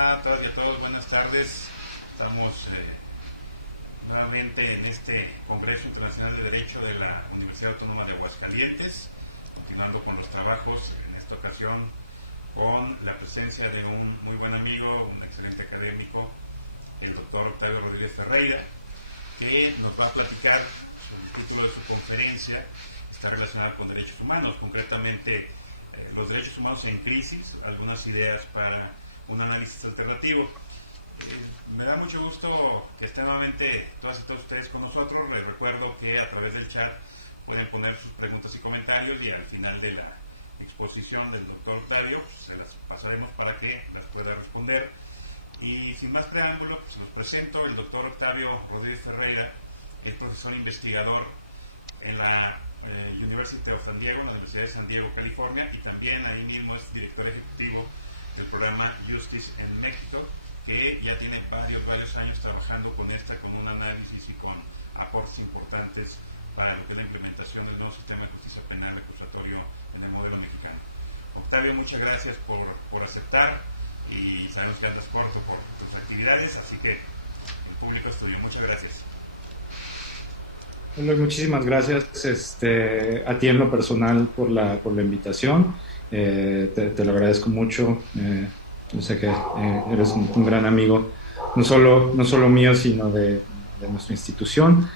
Hola a todas y a todos, buenas tardes. Estamos nuevamente en este Congreso Internacional de Derecho de la Universidad Autónoma de Aguascalientes, continuando con los trabajos, en esta ocasión con la presencia de un muy buen amigo, un excelente académico, el doctor Octavio Rodríguez Ferreira, que nos va a platicar sobre el título de su conferencia. Está relacionada con derechos humanos, concretamente los derechos humanos en crisis, algunas ideas para un análisis alternativo. Me da mucho gusto que estén nuevamente todas y todos ustedes con nosotros. Les recuerdo que a través del chat pueden poner sus preguntas y comentarios y al final de la exposición del doctor Octavio se las pasaremos para que las pueda responder. Y sin más preámbulo, pues los presento. El doctor Octavio Rodríguez Ferreira es profesor investigador en la University of San Diego, la Universidad de San Diego, California, y también ahí mismo es director ejecutivo del programa Justice en México, que ya tiene varios años trabajando con un análisis y con aportes importantes para lo que es la implementación del nuevo sistema de justicia penal acusatorio en el modelo mexicano. Octavio, muchas gracias por aceptar, y sabemos que andas corto por tus actividades, así que el público es tuyo. Muchas gracias. Bueno, muchísimas gracias a ti en lo personal por la invitación. Te lo agradezco mucho. Yo sé que eres un gran amigo, no solo mío, sino de nuestra institución.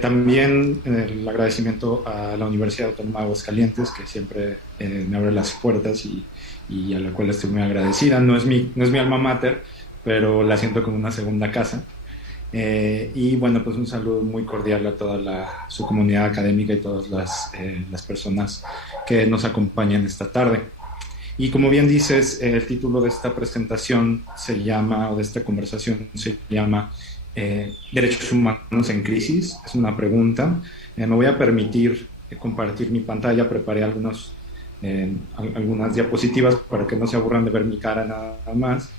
También el agradecimiento a la Universidad Autónoma de Aguascalientes, que siempre me abre las puertas y a la cual estoy muy agradecida. No es mi alma mater, pero la siento como una segunda casa. Y bueno, pues un saludo muy cordial a toda su comunidad académica y todas las personas que nos acompañan esta tarde. Y como bien dices, el título de esta presentación o de esta conversación se llama Derechos humanos en crisis. Es una pregunta. Me voy a permitir compartir mi pantalla. Preparé algunas diapositivas para que no se aburran de ver mi cara nada más.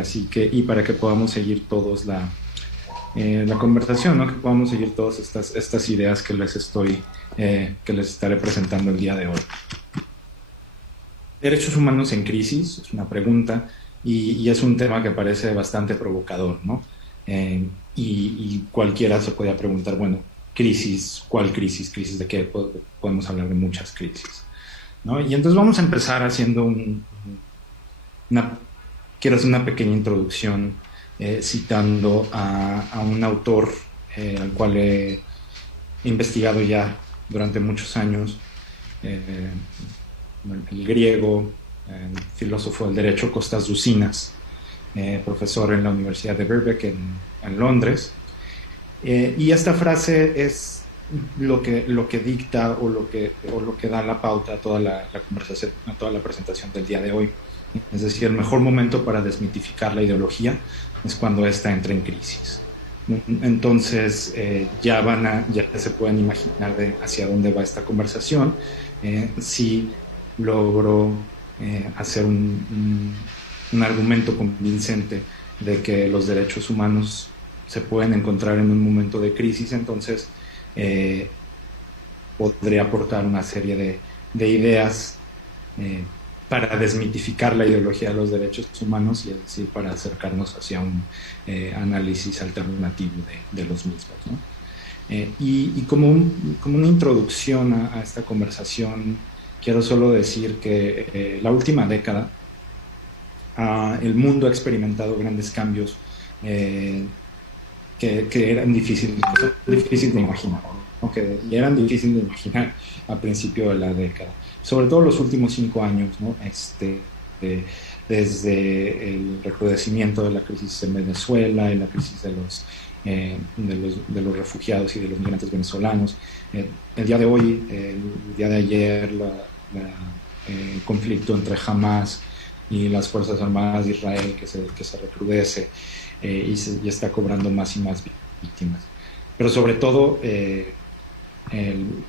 Así que, y para que podamos seguir todos la conversación, ¿no? Que podamos seguir todas estas ideas que les estaré presentando el día de hoy. Derechos humanos en crisis es una pregunta y es un tema que parece bastante provocador, ¿no? Y cualquiera se podría preguntar, bueno, crisis, ¿cuál crisis? ¿Crisis de qué? Podemos hablar de muchas crisis, ¿no? Y entonces vamos a empezar haciendo quiero hacer una pequeña introducción citando a un autor al cual he investigado ya durante muchos años, el griego, filósofo del derecho, Kostas Douzinas, profesor en la Universidad de Birkbeck en Londres. Y esta frase es lo que dicta o lo que da la pauta a toda la conversación, a toda la presentación del día de hoy. Es decir, el mejor momento para desmitificar la ideología es cuando ésta entra en crisis. Entonces, ya se pueden imaginar hacia dónde va esta conversación. Si logro hacer un argumento convincente de que los derechos humanos se pueden encontrar en un momento de crisis, entonces podré aportar una serie de ideas para desmitificar la ideología de los derechos humanos y es decir, para acercarnos hacia un análisis alternativo de los mismos, ¿no? Y como una introducción a esta conversación, quiero solo decir que la última década el mundo ha experimentado grandes cambios que eran difíciil de imaginar, ¿no? Y eran difíciles de imaginar al principio de la década. Sobre todo los últimos 5 años, ¿no? Desde el recrudecimiento de la crisis en Venezuela y la crisis de los refugiados y de los migrantes venezolanos. El día de hoy, el día de ayer, el conflicto entre Hamas y las Fuerzas Armadas de Israel que se recrudece y está cobrando más y más víctimas. Pero sobre todo el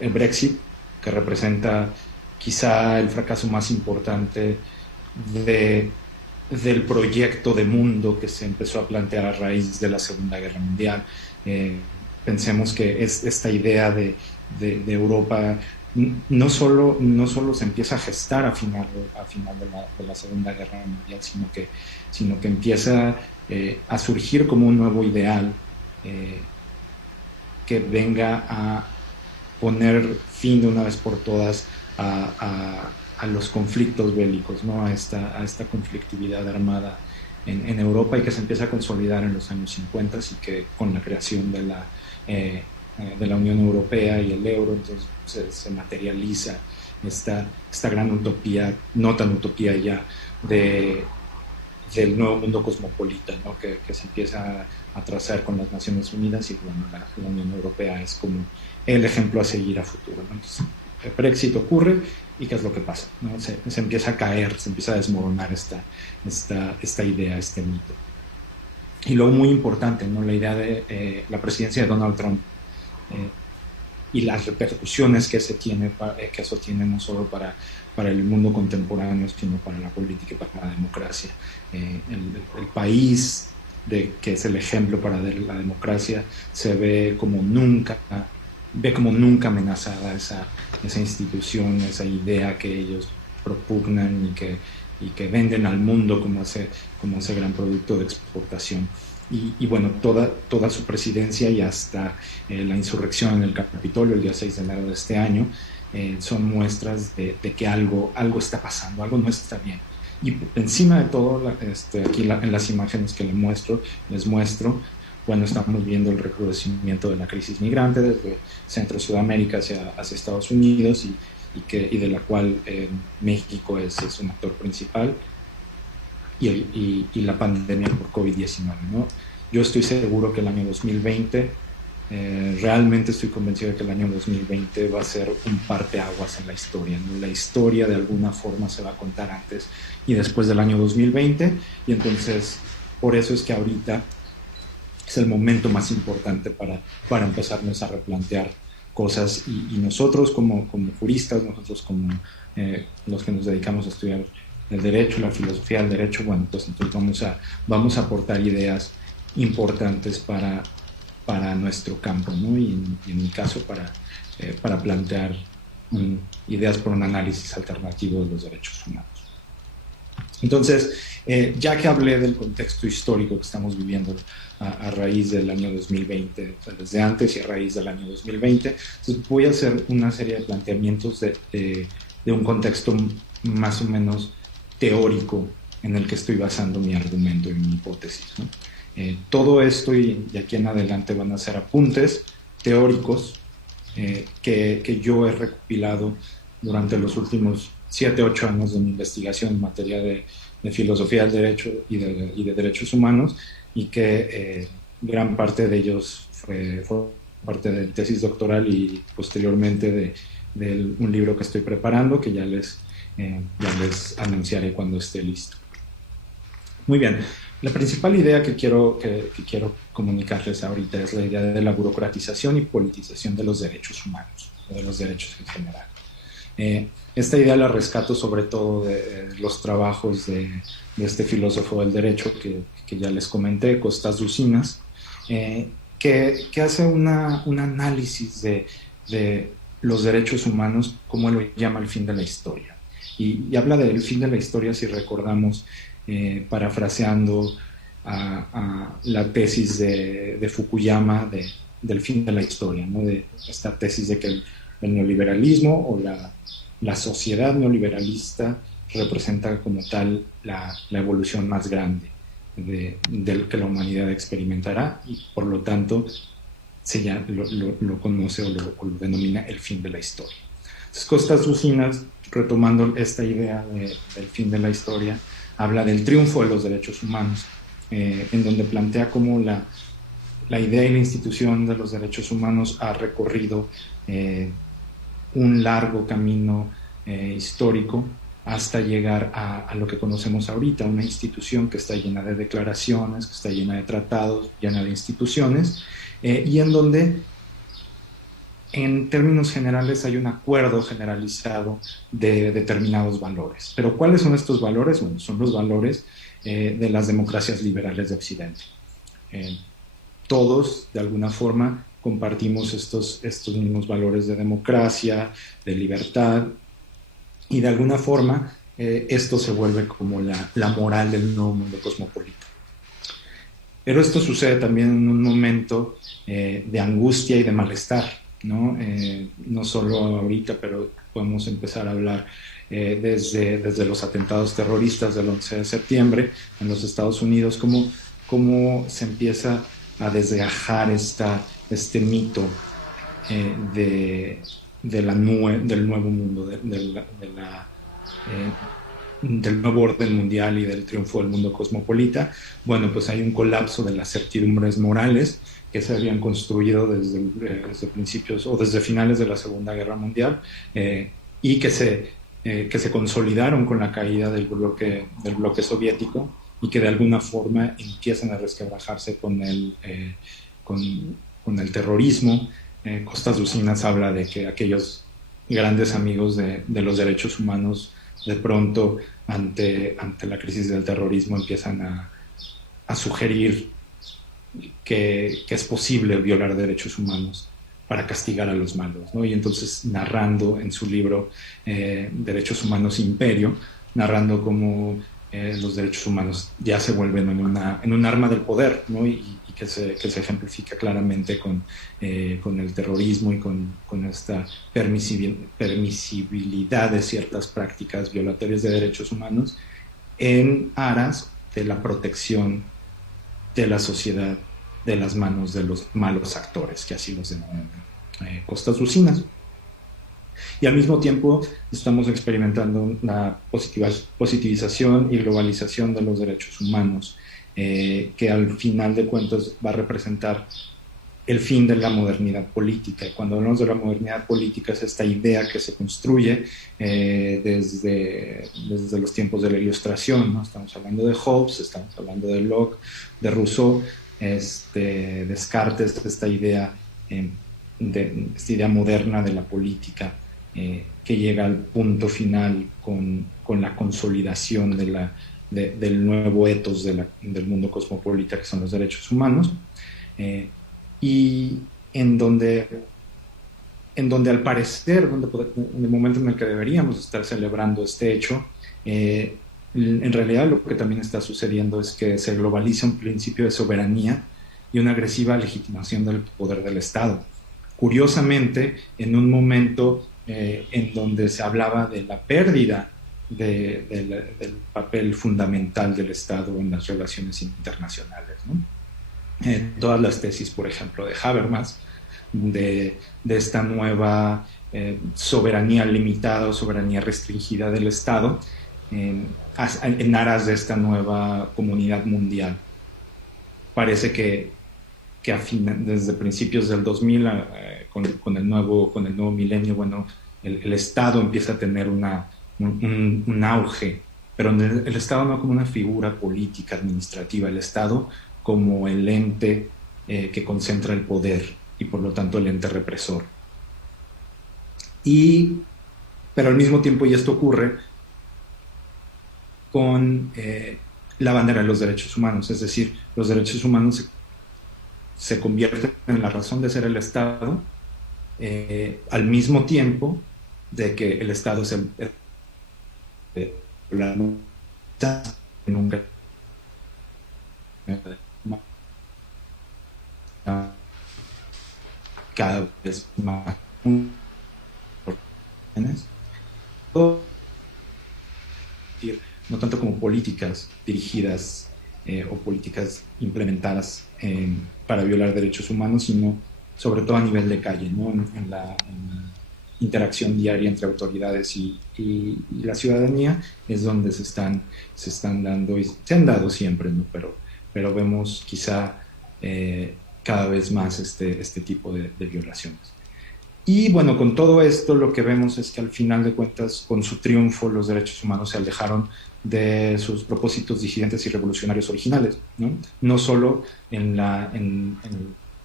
Brexit, que representa quizá el fracaso más importante del proyecto de mundo que se empezó a plantear a raíz de la Segunda Guerra Mundial. Pensemos que esta idea de Europa no solo se empieza a gestar a final de la Segunda Guerra Mundial, sino que empieza a surgir como un nuevo ideal eh, que venga a poner fin de una vez por todas a los conflictos bélicos, ¿no? a esta conflictividad armada en Europa, y que se empieza a consolidar en los años 50, y que con la creación de la Unión Europea y el euro, entonces se materializa esta gran utopía, no tan utopía ya, del nuevo mundo cosmopolita, ¿no? que se empieza a trazar con las Naciones Unidas, y bueno, la Unión Europea es como el ejemplo a seguir a futuro, ¿no? Entonces, el Brexit ocurre, y ¿qué es lo que pasa? ¿No? Se empieza a caer, se empieza a desmoronar esta idea, este mito. Y luego, muy importante, ¿no? La idea de la presidencia de Donald Trump, eh, y las repercusiones que eso tiene no solo para el mundo contemporáneo, sino para la política y para la democracia. El país que es el ejemplo para la democracia ve como nunca amenazada esa institución, esa idea que ellos propugnan y que venden al mundo como ese gran producto de exportación. Y bueno, toda su presidencia, y hasta la insurrección en el Capitolio el día 6 de enero de este año, son muestras de que algo está pasando, algo no está bien. Y encima de todo, aquí en las imágenes que les muestro, bueno, estamos viendo el recrudecimiento de la crisis migrante desde Centro Sudamérica hacia Estados Unidos, y de la cual México es un actor principal, y la pandemia por COVID-19, ¿no? Yo estoy seguro que el año 2020, realmente estoy convencido de que el año 2020 va a ser un parteaguas en la historia, ¿no? La historia de alguna forma se va a contar antes y después del año 2020, y entonces por eso es que ahorita es el momento más importante para empezarnos a replantear cosas, y nosotros como juristas, nosotros como los que nos dedicamos a estudiar el derecho, la filosofía del derecho, bueno, pues entonces vamos a aportar ideas importantes para nuestro campo, ¿no? Y en mi caso para plantear ideas por un análisis alternativo de los derechos humanos. Entonces, ya que hablé del contexto histórico que estamos viviendo a raíz del año 2020, o sea, desde antes y a raíz del año 2020, entonces voy a hacer una serie de planteamientos de un contexto más o menos teórico en el que estoy basando mi argumento y mi hipótesis, ¿no? Todo esto y de aquí en adelante van a ser apuntes teóricos que yo he recopilado durante los últimos 7-8 años de mi investigación en materia de filosofía del derecho y de derechos humanos, y que gran parte de ellos fue parte de tesis doctoral, y posteriormente de un libro que estoy preparando, que ya les anunciaré cuando esté listo. Muy bien, la principal idea que quiero comunicarles ahorita es la idea de la burocratización y politización de los derechos humanos, de los derechos en general. Esta idea la rescato sobre todo de los trabajos de este filósofo del derecho que ya les comenté, Costas Doucinas, que hace un análisis de los derechos humanos, como él lo llama, el fin de la historia. Y habla del fin de la historia, si recordamos, parafraseando a la tesis de Fukuyama del fin de la historia, ¿no? De esta tesis de que el neoliberalismo o la sociedad neoliberalista representa como tal la evolución más grande del que la humanidad experimentará, y por lo tanto lo conoce o lo denomina el fin de la historia. Entonces, Costas Doucinas, retomando esta idea del fin de la historia, habla del triunfo de los derechos humanos, en donde plantea cómo la idea y la institución de los derechos humanos ha recorrido un largo camino histórico hasta llegar a lo que conocemos ahorita, una institución que está llena de declaraciones, que está llena de tratados, llena de instituciones, y en donde en términos generales hay un acuerdo generalizado de determinados valores. Pero ¿cuáles son estos valores? Bueno, son los valores de las democracias liberales de Occidente. Todos, de alguna forma, compartimos estos mismos valores de democracia, de libertad, y de alguna forma esto se vuelve como la moral del nuevo mundo cosmopolita. Pero esto sucede también en un momento de angustia y de malestar, ¿no? No solo ahorita, pero podemos empezar a hablar desde los atentados terroristas del 11 de septiembre en los Estados Unidos, cómo se empieza a desgajar este mito del nuevo mundo, del nuevo orden mundial y del triunfo del mundo cosmopolita. Bueno, pues hay un colapso de las certidumbres morales que se habían construido desde principios o desde finales de la Segunda Guerra Mundial y que se consolidaron con la caída del bloque soviético y que de alguna forma empiezan a resquebrajarse con el terrorismo. Costas Lucinas habla de que aquellos grandes amigos de los derechos humanos de pronto ante la crisis del terrorismo empiezan a sugerir que es posible violar derechos humanos para castigar a los malos, ¿no? Y entonces narrando en su libro Derechos Humanos Imperio, narrando cómo los derechos humanos ya se vuelven en un arma del poder, ¿no? Y que se ejemplifica claramente con el terrorismo y con esta permisibilidad de ciertas prácticas violatorias de derechos humanos en aras de la protección de la sociedad de las manos de los malos actores, que así los denominan Costas Lucinas. Y al mismo tiempo estamos experimentando la positivización y globalización de los derechos humanos, que al final de cuentas va a representar el fin de la modernidad política. Y cuando hablamos de la modernidad política es esta idea que se construye desde los tiempos de la Ilustración, ¿no? Estamos hablando de Hobbes, estamos hablando de Locke, de Rousseau, Descartes, esta idea moderna de la política que llega al punto final con la consolidación del nuevo etos del mundo cosmopolita, que son los derechos humanos, y en donde al parecer, en el momento en el que deberíamos estar celebrando este hecho, en realidad lo que también está sucediendo es que se globaliza un principio de soberanía y una agresiva legitimación del poder del Estado. Curiosamente, en un momento en donde se hablaba de la pérdida del papel fundamental del Estado en las relaciones internacionales, ¿no? Todas las tesis, por ejemplo, de Habermas, de esta nueva soberanía limitada o soberanía restringida del Estado, en aras de esta nueva comunidad mundial. Parece que desde principios del 2000, con el nuevo milenio, bueno, el Estado empieza a tener un auge, pero el Estado no como una figura política, administrativa, el Estado como el ente que concentra el poder y por lo tanto el ente represor. Pero al mismo tiempo, y esto ocurre con la bandera de los derechos humanos, es decir, los derechos humanos se convierten en la razón de ser el Estado, al mismo tiempo de que el Estado es nunca cada vez más no tanto como políticas dirigidas o políticas implementadas para violar derechos humanos, sino sobre todo a nivel de calle, ¿no? en la interacción diaria entre autoridades y la ciudadanía es donde se están dando, y se han dado siempre, ¿no? pero vemos quizá cada vez más este tipo de violaciones. Y bueno, con todo esto lo que vemos es que al final de cuentas, con su triunfo, los derechos humanos se alejaron de sus propósitos disidentes y revolucionarios originales, ¿no? No solo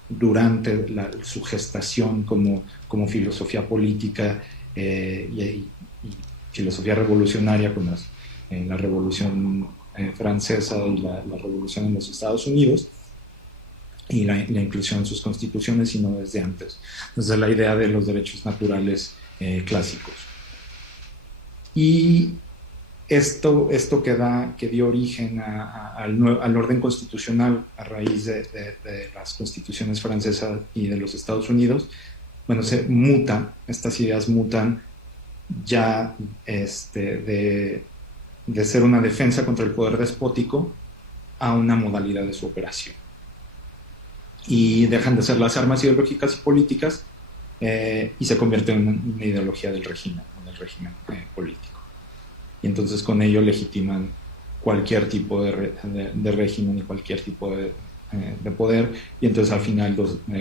durante su gestación como filosofía política y filosofía revolucionaria con la Revolución Francesa y la Revolución en los Estados Unidos, y la inclusión en sus constituciones, sino desde antes, desde la idea de los derechos naturales clásicos. Y esto que dio origen al orden constitucional a raíz de las constituciones francesas y de los Estados Unidos, bueno, estas ideas mutan ya de ser una defensa contra el poder despótico a una modalidad de su operación. Y dejan de ser las armas ideológicas y políticas y se convierten en una ideología del régimen político. Y entonces con ello legitiman cualquier tipo de régimen y cualquier tipo de poder. Y entonces al final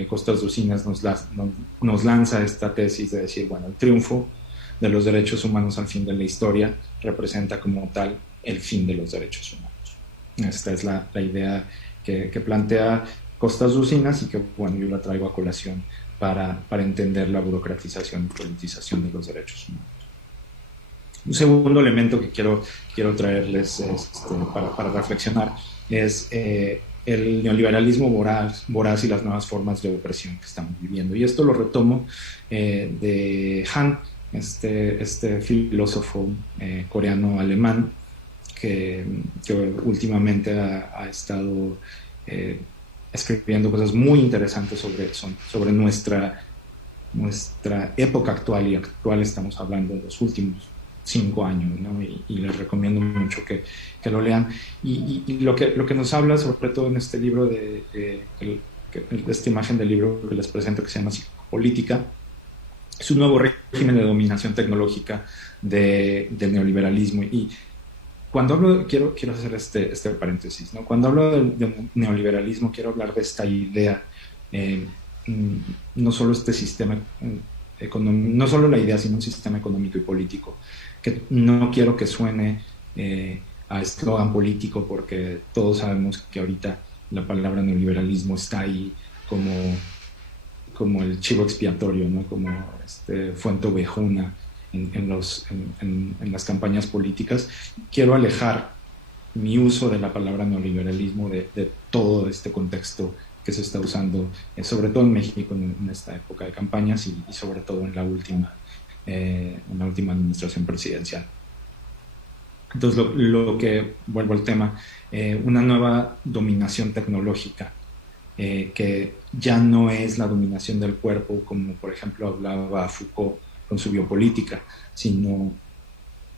Costas Rocinas nos lanza esta tesis de decir, bueno, el triunfo de los derechos humanos al fin de la historia representa como tal el fin de los derechos humanos. Esta es la idea que plantea Costas Rocinas y que, bueno, yo la traigo a colación para entender la burocratización y politización de los derechos humanos. Un segundo elemento que quiero traerles para reflexionar es el neoliberalismo voraz y las nuevas formas de opresión que estamos viviendo. Y esto lo retomo de Han, este filósofo coreano-alemán que últimamente ha estado escribiendo cosas muy interesantes sobre nuestra época actual, y actual estamos hablando de los últimos 5 años, ¿no? Y les recomiendo mucho que lo lean. Y lo que nos habla, sobre todo en este libro, de esta imagen del libro que les presento, que se llama Psicopolítica, es un nuevo régimen de dominación tecnológica del neoliberalismo. Y cuando hablo, quiero hacer este paréntesis, ¿no? Cuando hablo del neoliberalismo, quiero hablar de esta idea, no solo este sistema económico, no solo la idea, sino un sistema económico y político, que no quiero que suene a eslogan político, porque todos sabemos que ahorita la palabra neoliberalismo está ahí como el chivo expiatorio, ¿no? Como fuente ovejuna en las campañas políticas. Quiero alejar mi uso de la palabra neoliberalismo de todo este contexto que se está usando, sobre todo en México en esta época de campañas y sobre todo en la última administración presidencial. Entonces, lo que, vuelvo al tema, una nueva dominación tecnológica que ya no es la dominación del cuerpo, como por ejemplo hablaba Foucault con su biopolítica, sino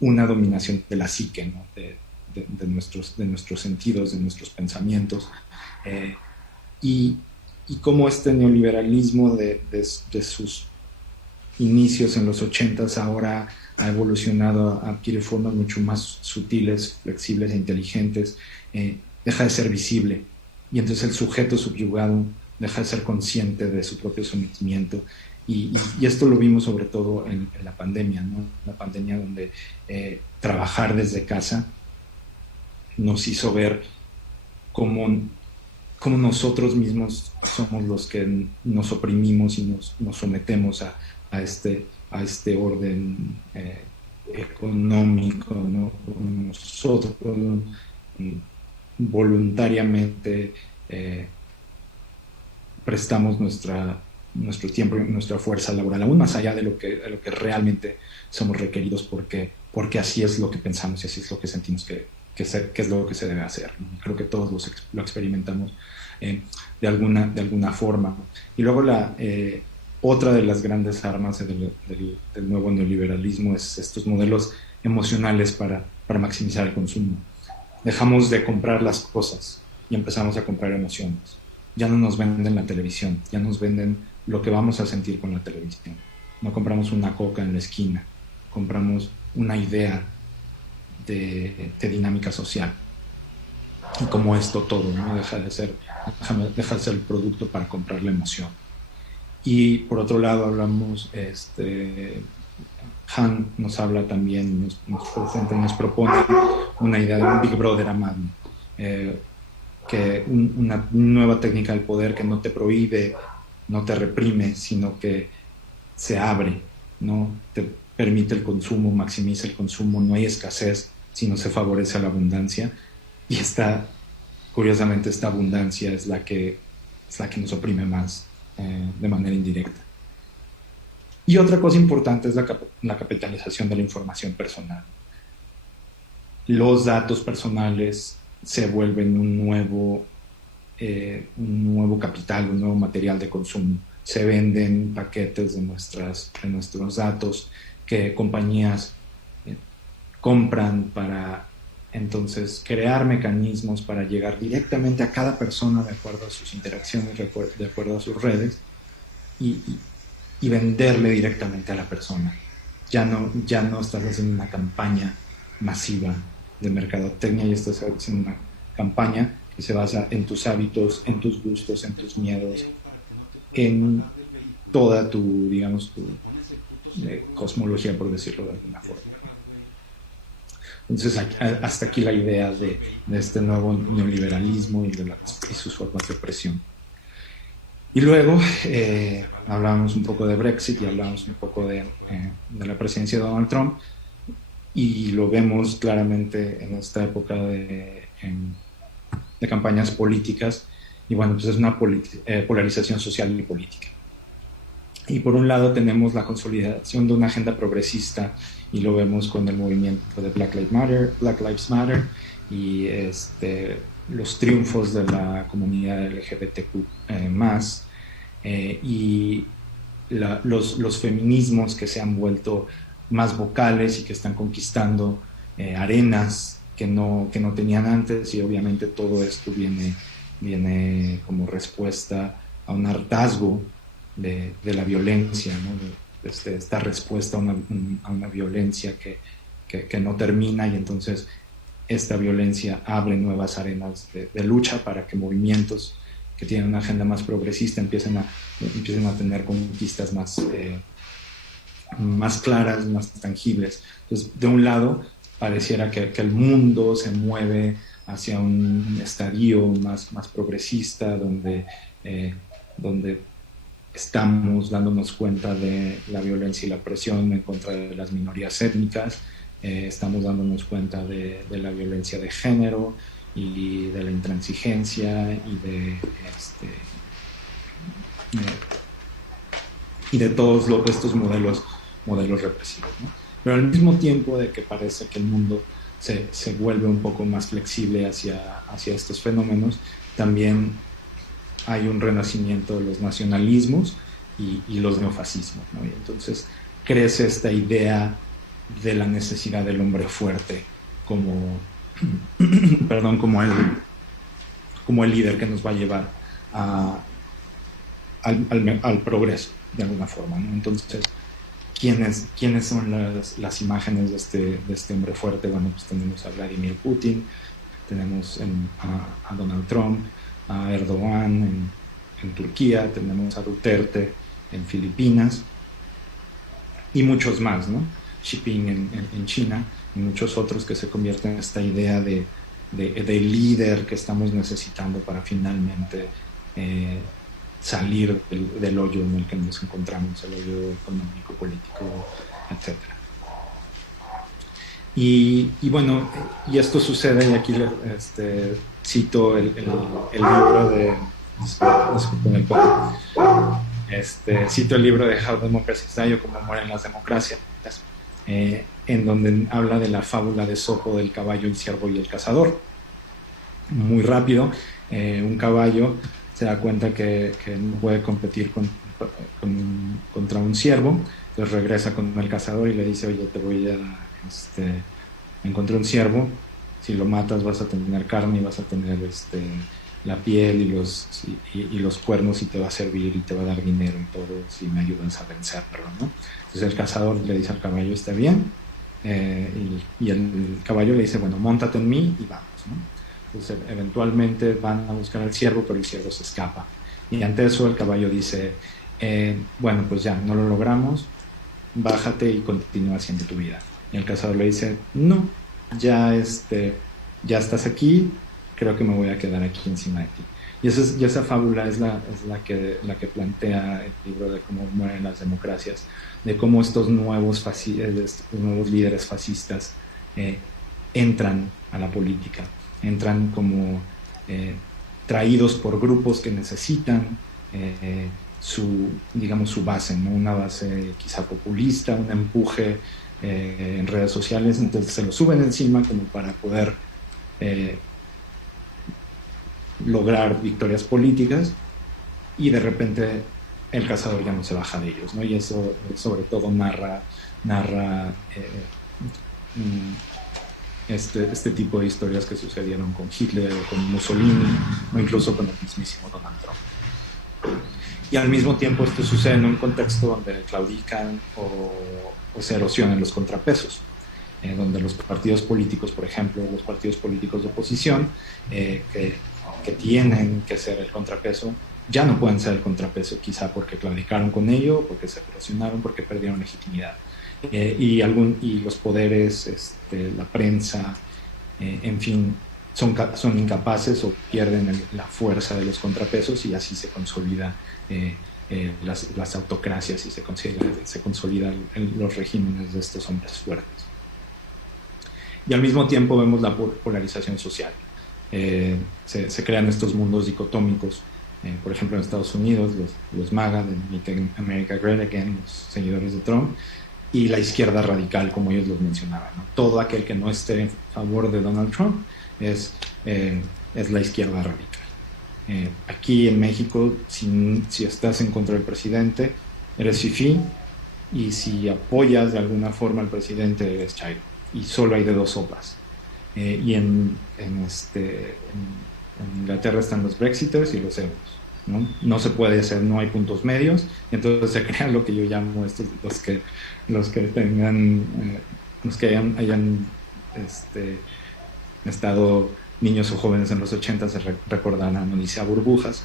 una dominación de la psique, ¿no? de nuestros sentidos, de nuestros pensamientos, y cómo este neoliberalismo de sus inicios en los 80s ahora ha evolucionado a adquirir formas mucho más sutiles, flexibles e inteligentes, deja de ser visible, y entonces el sujeto subyugado deja de ser consciente de su propio sometimiento. Y esto lo vimos sobre todo en la pandemia, ¿no? La pandemia, donde trabajar desde casa nos hizo ver cómo nosotros mismos somos los que nos oprimimos y nos sometemos a este orden económico, ¿no? Nosotros voluntariamente prestamos nuestro tiempo y nuestra fuerza laboral, aún más allá de lo que realmente somos requeridos, porque así es lo que pensamos y así es lo que sentimos que es lo que se debe hacer. Creo que todos lo experimentamos de alguna forma. Y luego otra de las grandes armas del nuevo neoliberalismo es estos modelos emocionales para maximizar el consumo. Dejamos de comprar las cosas y empezamos a comprar emociones. Ya no nos venden la televisión, ya nos venden lo que vamos a sentir con la televisión. No compramos una coca en la esquina, compramos una idea de dinámica social. Y como esto todo, ¿no? deja de ser el producto para comprar la emoción. Y por otro lado hablamos, Han nos habla también, nos propone una idea de un Big Brother amado, que una nueva técnica del poder que no te prohíbe, no te reprime, sino que se abre, ¿no? Te permite el consumo, maximiza el consumo, no hay escasez, sino se favorece a la abundancia. Y curiosamente esta abundancia es la que es la que nos oprime más de manera indirecta. Y otra cosa importante es la capitalización de la información personal. Los datos personales se vuelven un nuevo capital, un nuevo material de consumo. Se venden paquetes de nuestros datos que compañías compran para entonces crear mecanismos para llegar directamente a cada persona de acuerdo a sus interacciones, de acuerdo a sus redes y venderle directamente a la persona. Ya no estás haciendo una campaña masiva de mercadotecnia y estás haciendo una campaña que se basa en tus hábitos, en tus gustos, en tus miedos, en toda tu, digamos, tu cosmología, por decirlo de alguna forma. Entonces, hasta aquí la idea de este nuevo neoliberalismo y sus formas de opresión. Y luego hablábamos un poco de Brexit y hablábamos un poco de la presidencia de Donald Trump, y lo vemos claramente en esta época de campañas políticas. Y bueno, pues es una polarización social y política. Y por un lado tenemos la consolidación de una agenda progresista, y lo vemos con el movimiento de Black Lives Matter y los triunfos de la comunidad LGBTQ+, y los feminismos que se han vuelto más vocales y que están conquistando arenas que no tenían antes. Y obviamente todo esto viene como respuesta a un hartazgo de la violencia, ¿no? Esta respuesta a una violencia que no termina, y entonces esta violencia abre nuevas arenas de lucha para que movimientos que tienen una agenda más progresista empiecen a tener conquistas más claras, más tangibles. Entonces, de un lado, pareciera que el mundo se mueve hacia un estadio más progresista, donde estamos dándonos cuenta de la violencia y la opresión en contra de las minorías étnicas, estamos dándonos cuenta de la violencia de género y de la intransigencia y de todos estos modelos represivos, ¿no? Pero al mismo tiempo de que parece que el mundo se vuelve un poco más flexible hacia estos fenómenos, también hay un renacimiento de los nacionalismos y los neofascismos, ¿no? Y entonces crece esta idea de la necesidad del hombre fuerte como el líder que nos va a llevar al progreso, de alguna forma, ¿no? Entonces, ¿quiénes son las imágenes de este hombre fuerte? Bueno, pues tenemos a Vladimir Putin, tenemos a Donald Trump, a Erdogan en Turquía, tenemos a Duterte en Filipinas y muchos más, ¿no? Xi Jinping en China y muchos otros que se convierten en esta idea de líder que estamos necesitando para finalmente salir del hoyo en el que nos encontramos, el hoyo económico, político, etc. Y bueno, y esto sucede, y aquí cito el libro de... Disculpen el poco. Cito el libro de How Democracies Die, o Cómo Mueren las Democracias, en donde habla de la fábula de Sopo del caballo, el ciervo y el cazador. Muy rápido, un caballo se da cuenta que no puede competir contra un ciervo, entonces regresa con el cazador y le dice: oye, te voy a encontré un ciervo, si lo matas vas a tener carne y vas a tener la piel y los cuernos, y te va a servir y te va a dar dinero y todo si me ayudas a vencerlo, ¿no? Entonces el cazador le dice al caballo: está bien, y el caballo le dice: bueno, móntate en mí y vamos, ¿no? Entonces eventualmente van a buscar al ciervo, pero el ciervo se escapa, y ante eso el caballo dice: bueno, pues ya no lo logramos, bájate y continúa haciendo tu vida. Y el cazador le dice: no, ya estás aquí, creo que me voy a quedar aquí encima de ti. Y esa fábula es la que plantea el libro de Cómo Mueren las Democracias, de cómo estos nuevos líderes fascistas entran a la política, entran como traídos por grupos que necesitan digamos, su base, ¿no? Una base quizá populista, un empuje en redes sociales, entonces se lo suben encima como para poder lograr victorias políticas, y de repente el cazador ya no se baja de ellos, ¿no? Y eso sobre todo narra este tipo de historias que sucedieron con Hitler, con Mussolini, o incluso con el mismísimo Donald Trump. Y al mismo tiempo esto sucede en un contexto donde claudican o se erosionan los contrapesos, donde los partidos políticos, por ejemplo, los partidos políticos de oposición, que tienen que ser el contrapeso, ya no pueden ser el contrapeso, quizá porque claudicaron con ello, porque se erosionaron, porque perdieron legitimidad. Y los poderes, la prensa, en fin, son incapaces o pierden la fuerza de los contrapesos, y así se consolida las autocracias y se consolidan los regímenes de estos hombres fuertes. Y al mismo tiempo vemos la polarización social. Se crean estos mundos dicotómicos, por ejemplo en Estados Unidos, los MAGA, de Make America Great Again, los seguidores de Trump, y la izquierda radical, como ellos los mencionaban, ¿no? Todo aquel que no esté en favor de Donald Trump es la izquierda radical. Aquí en México, si estás en contra del presidente, eres fifí, y si apoyas de alguna forma al presidente, eres chairo. Y solo hay de dos sopas. Y en Inglaterra están los Brexiters y los euros, ¿no? No se puede hacer, no hay puntos medios, entonces se crean lo que yo llamo los que hayan estado niños o jóvenes en los 80 se recordarán Odisea Burbujas.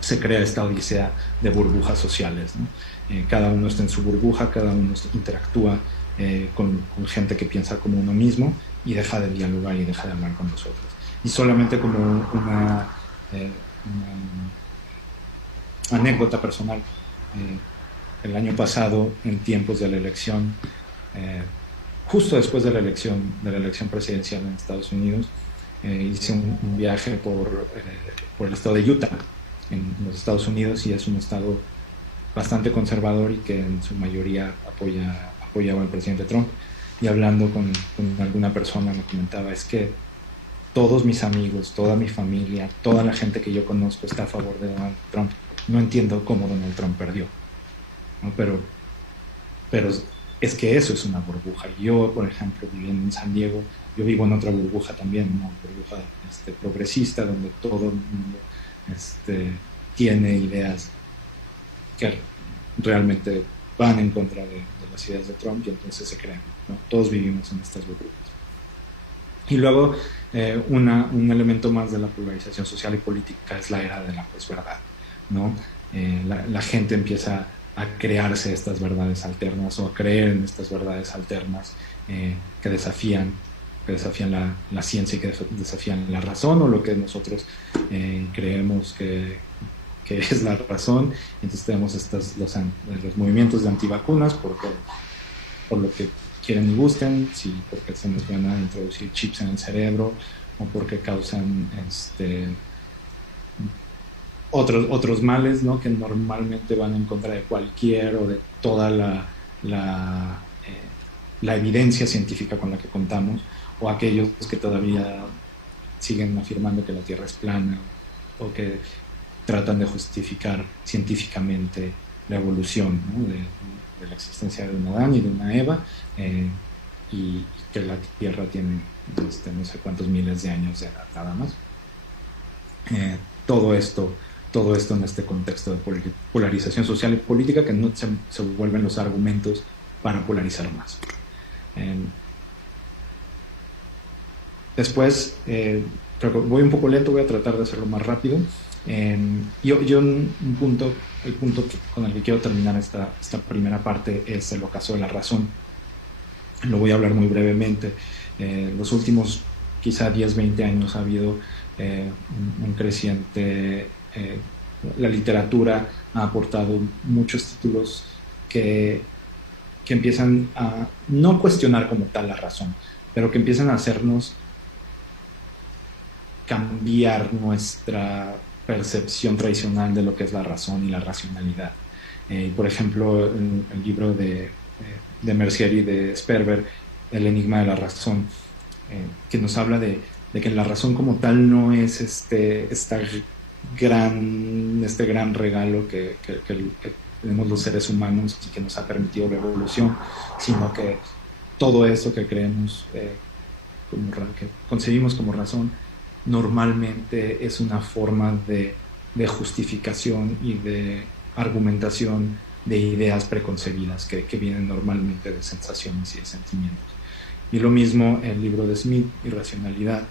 Se crea esta odisea de burbujas sociales, ¿no? Cada uno está en su burbuja, cada uno interactúa con gente que piensa como uno mismo, y deja de dialogar y deja de hablar con los otros. Y solamente como una anécdota personal, el año pasado, en tiempos de la elección, justo después de la elección presidencial en Estados Unidos, hice un viaje por el estado de Utah, en los Estados Unidos, y es un estado bastante conservador y que en su mayoría apoyaba al presidente Trump. Y hablando con alguna persona me comentaba, es que todos mis amigos, toda mi familia, toda la gente que yo conozco está a favor de Donald Trump. No entiendo cómo Donald Trump perdió, ¿no? Pero es que eso es una burbuja. Yo, por ejemplo, viviendo en San Diego, yo vivo en otra burbuja también, una burbuja progresista, donde todo el mundo tiene ideas que realmente van en contra de las ideas de Trump, y entonces se crean, ¿no? Todos vivimos en estas burbujas. Y luego un elemento más de la polarización social y política es la era de la posverdad, ¿no? La gente empieza a crearse estas verdades alternas, o a creer en estas verdades alternas que desafían la ciencia y que desafían la razón, o lo que nosotros creemos que es la razón. Entonces tenemos los movimientos de antivacunas por lo que quieren y gusten, porque se nos van a introducir chips en el cerebro, o porque causan otros males, ¿no? Que normalmente van en contra de cualquier o de toda la evidencia científica con la que contamos, o aquellos que todavía siguen afirmando que la Tierra es plana, o que tratan de justificar científicamente la evolución, ¿no? de la existencia de un Adán y de una Eva, y que la Tierra tiene no sé cuántos miles de años de edad nada más. Todo esto en este contexto de polarización social y política, que no se vuelven los argumentos para polarizar más. Después, creo que voy un poco lento, voy a tratar de hacerlo más rápido. El punto con el que quiero terminar esta primera parte es el ocaso de la razón. Lo voy a hablar muy brevemente. Los últimos quizá 10-20 años ha habido un creciente... la literatura ha aportado muchos títulos que empiezan a no cuestionar como tal la razón, pero que empiezan a hacernos cambiar nuestra percepción tradicional de lo que es la razón y la racionalidad. Por ejemplo, el libro de Mercier y de Sperber, El enigma de la razón, que nos habla de que la razón como tal no es este gran regalo que tenemos los seres humanos y que nos ha permitido la evolución, sino que todo eso que creemos, que concebimos como razón, normalmente es una forma de justificación y de argumentación de ideas preconcebidas que vienen normalmente de sensaciones y de sentimientos. Y lo mismo el libro de Smith, Irracionalidad,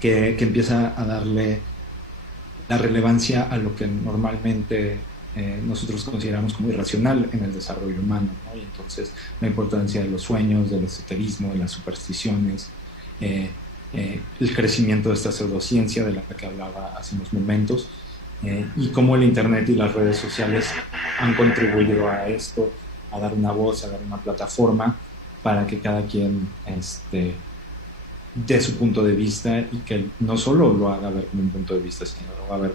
que empieza a darle la relevancia a lo que normalmente nosotros consideramos como irracional en el desarrollo humano, ¿no? Y entonces la importancia de los sueños, del esoterismo, de las supersticiones, el crecimiento de esta pseudociencia de la que hablaba hace unos momentos, y cómo el Internet y las redes sociales han contribuido a esto, a dar una voz, a dar una plataforma para que cada quien dé su punto de vista y que no solo lo haga ver como un punto de vista, sino lo haga ver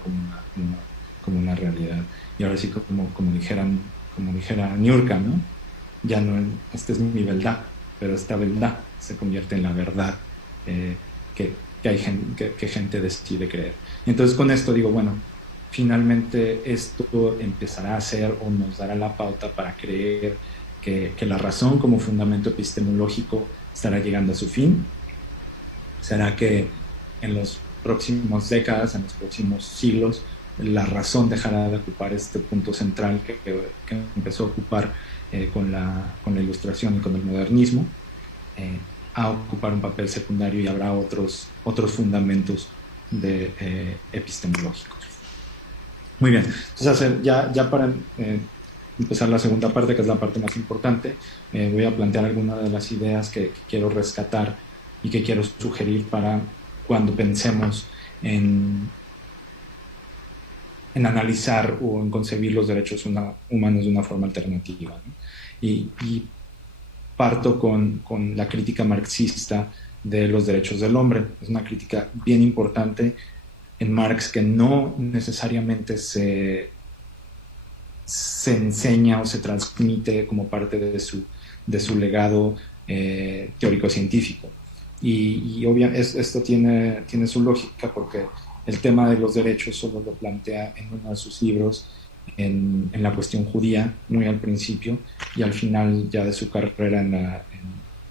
como una realidad. Y ahora sí, como dijera Niurka, ¿no? Ya no, esta es mi verdad, pero esta verdad se convierte en la verdad que gente decide creer. Entonces con esto digo, bueno, finalmente esto empezará a ser o nos dará la pauta para creer que la razón como fundamento epistemológico estará llegando a su fin. Será que en las próximas décadas, en los próximos siglos, la razón dejará de ocupar este punto central que empezó a ocupar con la Ilustración y con el modernismo, a ocupar un papel secundario, y habrá otros fundamentos epistemológicos. Muy bien, entonces ya para empezar la segunda parte, que es la parte más importante, voy a plantear algunas de las ideas que quiero rescatar y que quiero sugerir para cuando pensemos en analizar o en concebir los derechos humanos de una forma alternativa, ¿no? Y parto con la crítica marxista de los derechos del hombre. Es una crítica bien importante en Marx, que no necesariamente se enseña o se transmite como parte de su legado teórico-científico. Y obviamente esto tiene su lógica, porque el tema de los derechos solo lo plantea en uno de sus libros, en la cuestión judía, muy al principio, y al final ya de su carrera en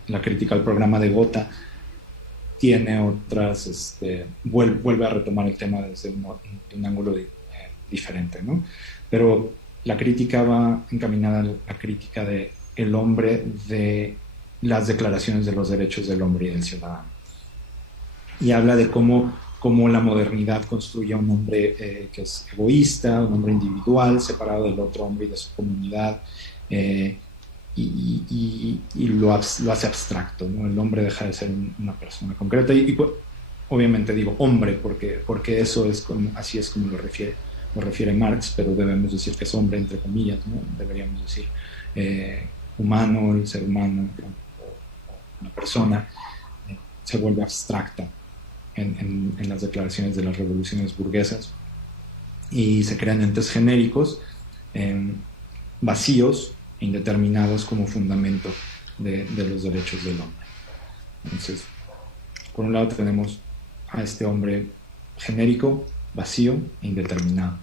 la crítica al programa de Gotha tiene otras, vuelve a retomar el tema desde un ángulo diferente, ¿no? Pero la crítica va encaminada a la crítica de el hombre, de las declaraciones de los derechos del hombre y del ciudadano. Y habla de cómo la modernidad construye un hombre que es egoísta, un hombre individual, separado del otro hombre y de su comunidad, y lo hace abstracto, ¿no? El hombre deja de ser una persona concreta, y obviamente digo hombre porque eso es así es como lo refiere Marx, pero debemos decir que es hombre entre comillas, ¿no? Deberíamos decir humano, el ser humano, una persona se vuelve abstracta en las declaraciones de las revoluciones burguesas, y se crean entes genéricos vacíos e indeterminados como fundamento de los derechos del hombre. Entonces, por un lado tenemos a este hombre genérico, vacío e indeterminado.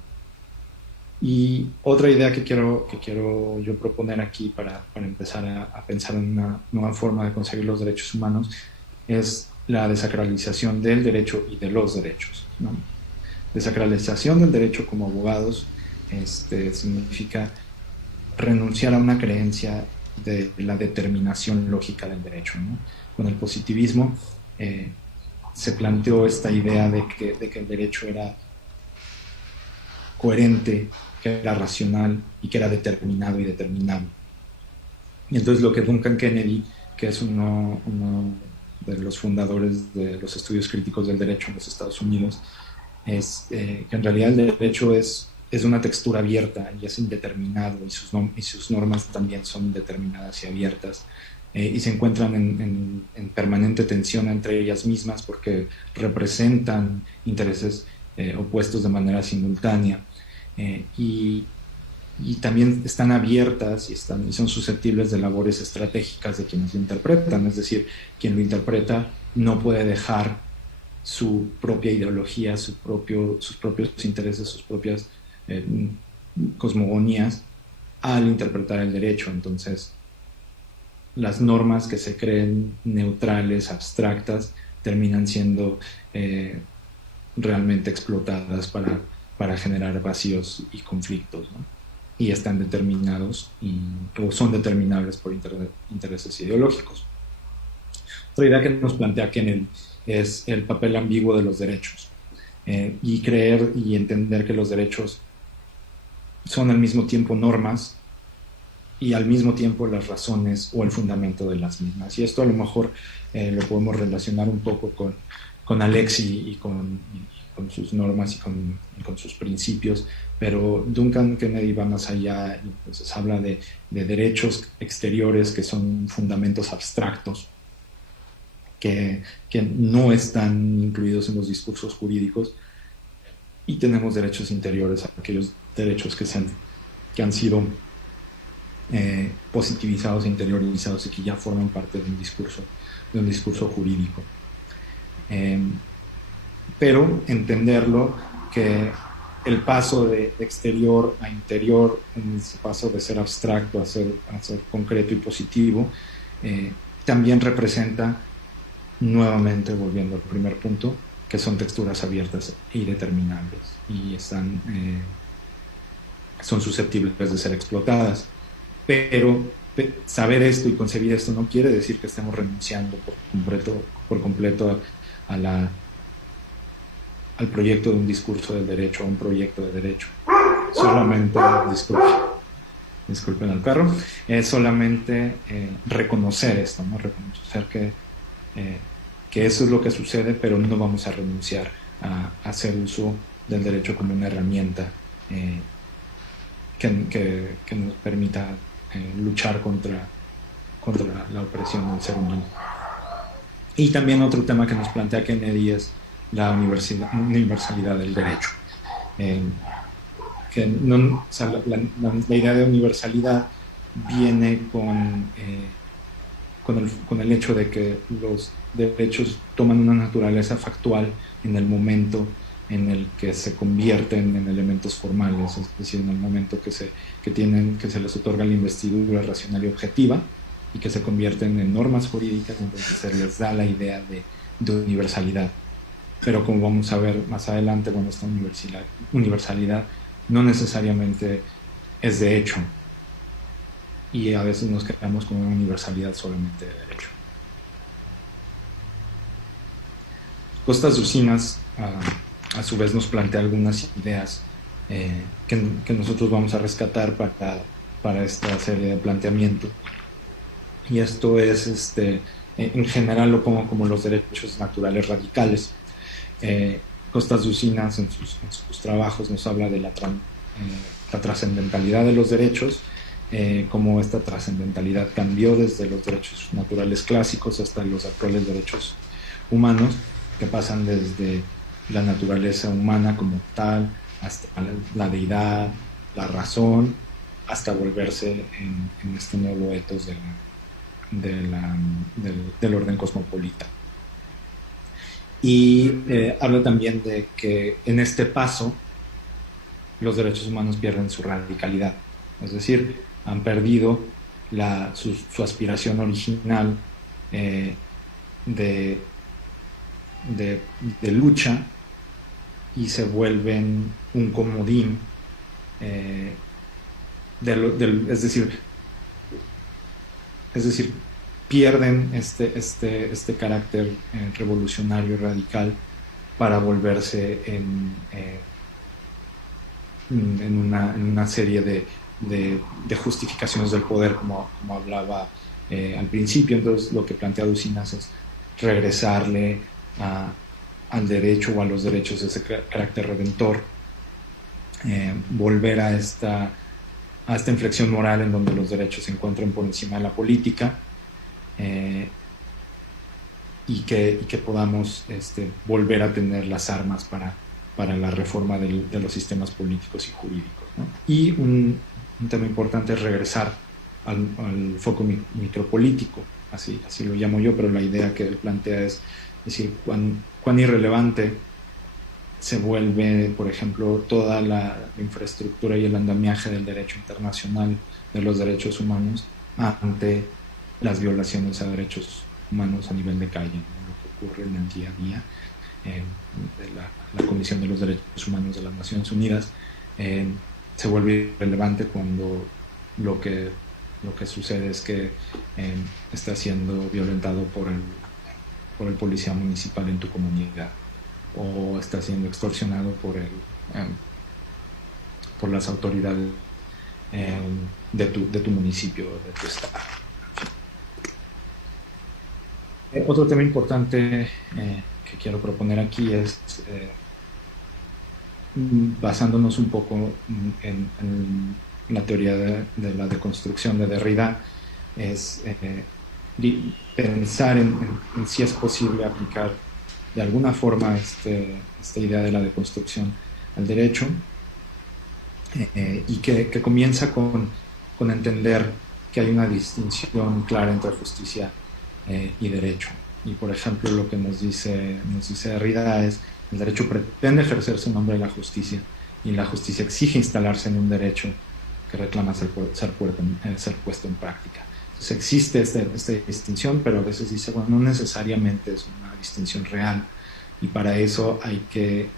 Y otra idea que quiero yo proponer aquí para empezar a pensar en una nueva forma de conseguir los derechos humanos es la desacralización del derecho y de los derechos, ¿no? Desacralización del derecho como abogados significa renunciar a una creencia de la determinación lógica del derecho, ¿no? Con el positivismo se planteó esta idea de que el derecho era coherente, que era racional y que era determinado y determinable. Y entonces lo que Duncan Kennedy, que es uno de los fundadores de los estudios críticos del derecho en los Estados Unidos, es que en realidad el derecho es una textura abierta y es indeterminado, y sus normas también son indeterminadas y abiertas, y se encuentran en permanente tensión entre ellas mismas porque representan intereses opuestos de manera simultánea. Y también están abiertas y son susceptibles de labores estratégicas de quienes lo interpretan, es decir, quien lo interpreta no puede dejar su propia ideología, sus propios intereses, sus propias cosmogonías al interpretar el derecho. Entonces, las normas que se creen neutrales, abstractas, terminan siendo realmente explotadas para generar vacíos y conflictos, ¿no? Y están determinados o son determinables por intereses ideológicos. Otra idea que nos plantea Kennedy es el papel ambiguo de los derechos, y creer y entender que los derechos son al mismo tiempo normas y al mismo tiempo las razones o el fundamento de las mismas. Y esto a lo mejor lo podemos relacionar un poco con Alexi y con sus normas y con sus principios, pero Duncan Kennedy va más allá y entonces habla de derechos exteriores que son fundamentos abstractos que no están incluidos en los discursos jurídicos, y tenemos derechos interiores, aquellos derechos que han sido positivizados e interiorizados y que ya forman parte de un discurso jurídico. Pero entenderlo que el paso de exterior a interior, ese paso de ser abstracto a ser concreto y positivo, también representa, nuevamente volviendo al primer punto, que son texturas abiertas e indeterminables y son susceptibles de ser explotadas. Pero saber esto y concebir esto no quiere decir que estemos renunciando por completo al proyecto de un discurso del derecho, a un proyecto de derecho. Solamente, disculpen al perro, es solamente reconocer esto, ¿no? Reconocer que eso es lo que sucede, pero no vamos a renunciar a hacer uso del derecho como una herramienta que nos permita luchar contra la opresión del ser humano. Y también otro tema que nos plantea Kennedy es la universalidad del derecho. Que no, o sea, la idea de universalidad viene con el hecho de que los derechos toman una naturaleza factual en el momento en el que se convierten en elementos formales, es decir, en el momento que se les otorga la investidura racional y objetiva y que se convierten en normas jurídicas, entonces se les da la idea de universalidad. Pero como vamos a ver más adelante, bueno, esta universalidad no necesariamente es de hecho, y a veces nos quedamos con una universalidad solamente de derecho. Costas Usinas a su vez nos plantea algunas ideas que nosotros vamos a rescatar para esta serie de planteamiento, y esto es en general lo pongo como los derechos naturales radicales. Costas Usinas en sus trabajos nos habla de la trascendentalidad de los derechos, cómo esta trascendentalidad cambió desde los derechos naturales clásicos hasta los actuales derechos humanos, que pasan desde la naturaleza humana como tal, hasta la deidad, la razón, hasta volverse en este nuevo etos del orden cosmopolita. Y habla también de que en este paso los derechos humanos pierden su radicalidad, es decir, han perdido su aspiración original de lucha, y se vuelven un comodín, es decir, pierden este carácter revolucionario y radical para volverse en una serie de justificaciones del poder, como hablaba al principio. Entonces lo que plantea Usinas es regresarle al derecho o a los derechos ese carácter redentor, volver a esta inflexión moral en donde los derechos se encuentran por encima de la política, y que podamos volver a tener las armas para la reforma de los sistemas políticos y jurídicos, ¿no? Y un tema importante es regresar al foco micropolítico, así lo llamo yo, pero la idea que él plantea es decir, cuán irrelevante se vuelve, por ejemplo, toda la infraestructura y el andamiaje del derecho internacional de los derechos humanos ante las violaciones a derechos humanos a nivel de calle, ¿no? Lo que ocurre en el día a día de la Comisión de los Derechos Humanos de las Naciones Unidas, se vuelve relevante cuando lo que sucede es que está siendo violentado por el policía municipal en tu comunidad, o está siendo extorsionado por las autoridades de tu municipio, de tu estado. Otro tema importante que quiero proponer aquí es, basándonos un poco en la teoría de la deconstrucción de Derrida, es pensar en si es posible aplicar de alguna forma esta idea de la deconstrucción al derecho, y que comienza con entender que hay una distinción clara entre justicia y derecho. Y por ejemplo, lo que nos dice Derrida es: el derecho pretende ejercerse en nombre de la justicia, y la justicia exige instalarse en un derecho que reclama ser puesto en práctica. Entonces existe esta distinción, pero a veces dice, bueno, no necesariamente es una distinción real, y para eso hay que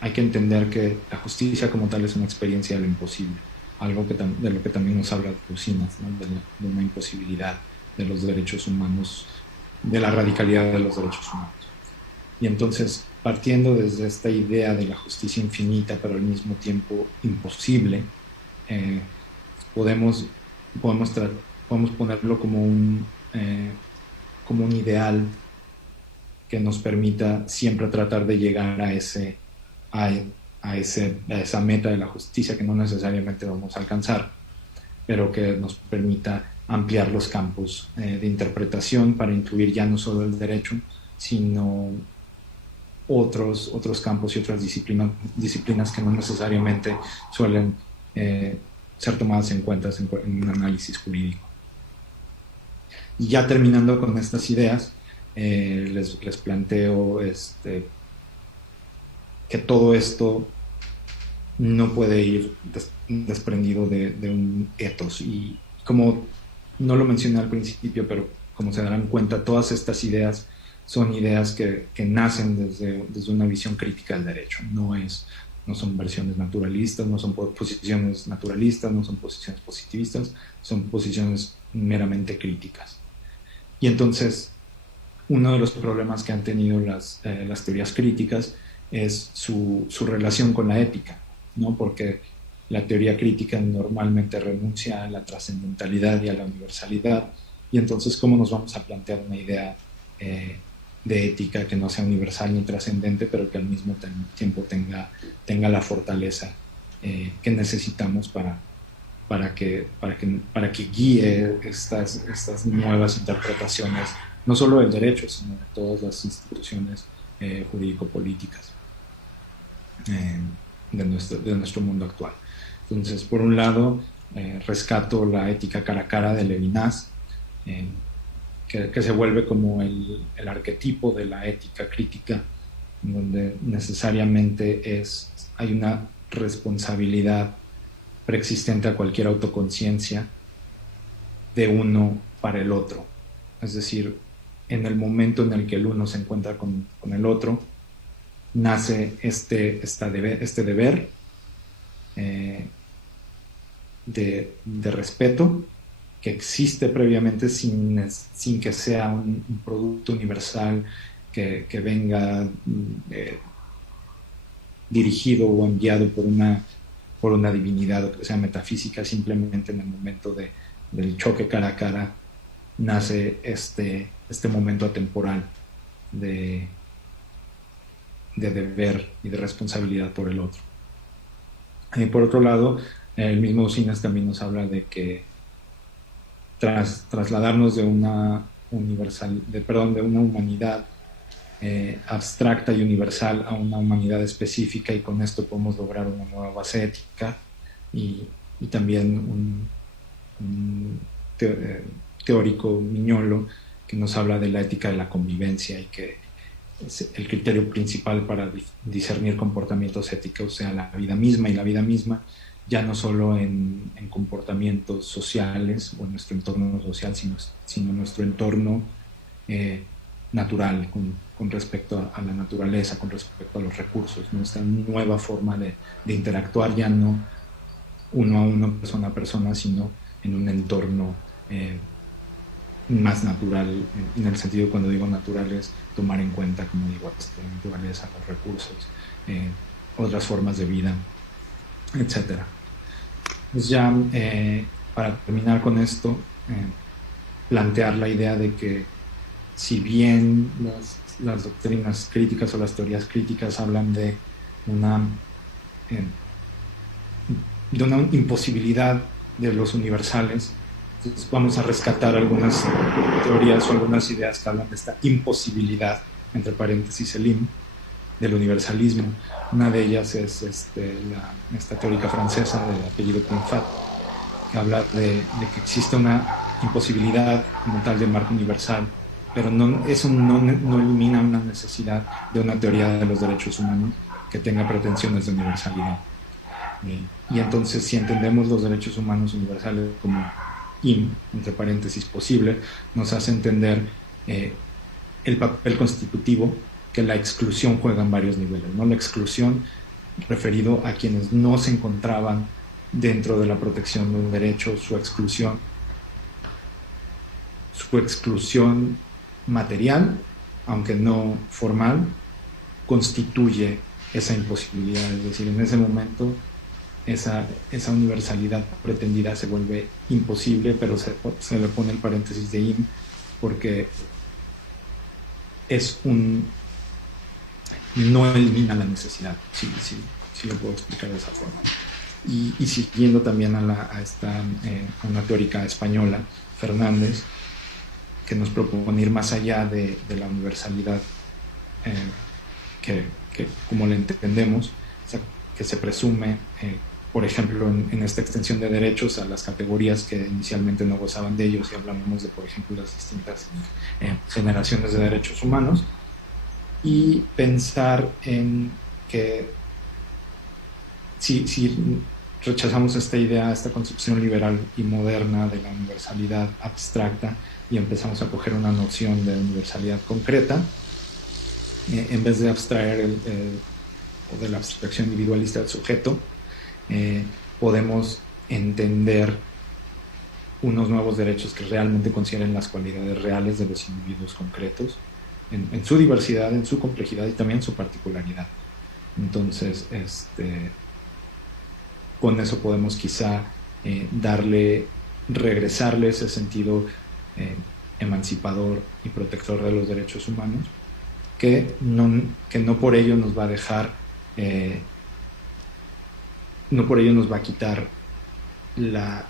entender que la justicia como tal es una experiencia de lo imposible, algo de lo que también nos habla Usinas, ¿no? De una imposibilidad de los derechos humanos, de la radicalidad de los derechos humanos. Y entonces, partiendo desde esta idea de la justicia infinita, pero al mismo tiempo imposible, podemos ponerlo como un ideal que nos permita siempre tratar de llegar a esa meta de la justicia que no necesariamente vamos a alcanzar, pero que nos permita ampliar los campos de interpretación para incluir ya no solo el derecho, sino otros campos y otras disciplinas que no necesariamente suelen ser tomadas en cuenta en un análisis jurídico. Y ya terminando con estas ideas, les planteo que todo esto no puede ir desprendido de un ethos. Y como no lo mencioné al principio, pero como se darán cuenta, todas estas ideas son ideas que nacen desde una visión crítica del derecho. No son versiones naturalistas, no son posiciones naturalistas, no son posiciones positivistas, son posiciones meramente críticas. Y entonces, uno de los problemas que han tenido las teorías críticas es su relación con la ética, ¿no? Porque la teoría crítica normalmente renuncia a la trascendentalidad y a la universalidad, y entonces, ¿cómo nos vamos a plantear una idea de ética que no sea universal ni trascendente, pero que al mismo tiempo tenga la fortaleza que necesitamos para que guíe estas nuevas interpretaciones, no solo del derecho, sino de todas las instituciones jurídico-políticas de nuestro mundo actual? Entonces, por un lado, rescato la ética cara a cara de Levinas, que se vuelve como el arquetipo de la ética crítica, donde necesariamente hay una responsabilidad preexistente a cualquier autoconciencia de uno para el otro. Es decir, en el momento en el que el uno se encuentra con el otro, nace este deber de respeto que existe previamente sin que sea un producto universal que venga dirigido o enviado por una divinidad o que sea metafísica. Simplemente en el momento del choque cara a cara nace este momento atemporal de deber y de responsabilidad por el otro. Y por otro lado, el mismo Usinas también nos habla de que tras trasladarnos de una de una humanidad abstracta y universal a una humanidad específica, y con esto podemos lograr una nueva base ética y también un teórico Miñolo que nos habla de la ética de la convivencia y que el criterio principal para discernir comportamientos éticos sea la vida misma, y la vida misma ya no solo en comportamientos sociales o en nuestro entorno social, sino en nuestro entorno natural, con respecto a la naturaleza, con respecto a los recursos, ¿no? Esta nueva forma de interactuar, ya no uno a uno, persona a persona, sino en un entorno más natural, en el sentido, cuando digo natural, es tomar en cuenta, como digo, la naturaleza, los recursos, otras formas de vida, etcétera. Pues ya para terminar con esto, plantear la idea de que si bien las doctrinas críticas o las teorías críticas hablan de una imposibilidad de los universales, entonces vamos a rescatar algunas teorías o algunas ideas que hablan de esta imposibilidad, entre paréntesis el im, del universalismo. Una de ellas es esta teórica francesa de apellido Pinfat, que habla de que existe una imposibilidad como tal de marco universal, pero eso no elimina una necesidad de una teoría de los derechos humanos que tenga pretensiones de universalidad. Y entonces, si entendemos los derechos humanos universales como entre paréntesis posible, nos hace entender el papel constitutivo que la exclusión juega en varios niveles, ¿no? La exclusión referido a quienes no se encontraban dentro de la protección de un derecho, su exclusión material, aunque no formal, constituye esa imposibilidad. Es decir, en ese momento esa universalidad pretendida se vuelve imposible, pero se le pone el paréntesis de im porque no elimina la necesidad, si lo puedo explicar de esa forma. Y siguiendo también a una teórica española, Fernández, que nos propone ir más allá de la universalidad que como la entendemos, o sea, que se presume, por ejemplo, en esta extensión de derechos a las categorías que inicialmente no gozaban de ellos, y hablamos de, por ejemplo, las distintas generaciones de derechos humanos, y pensar en que si rechazamos esta idea, esta concepción liberal y moderna de la universalidad abstracta, y empezamos a coger una noción de universalidad concreta, en vez de abstraer o de la abstracción individualista del sujeto, podemos entender unos nuevos derechos que realmente consideren las cualidades reales de los individuos concretos, en su diversidad, en su complejidad y también en su particularidad. Entonces, con eso podemos quizá regresarle ese sentido emancipador y protector de los derechos humanos, que no por ello nos va a dejar, no por ello nos va a quitar la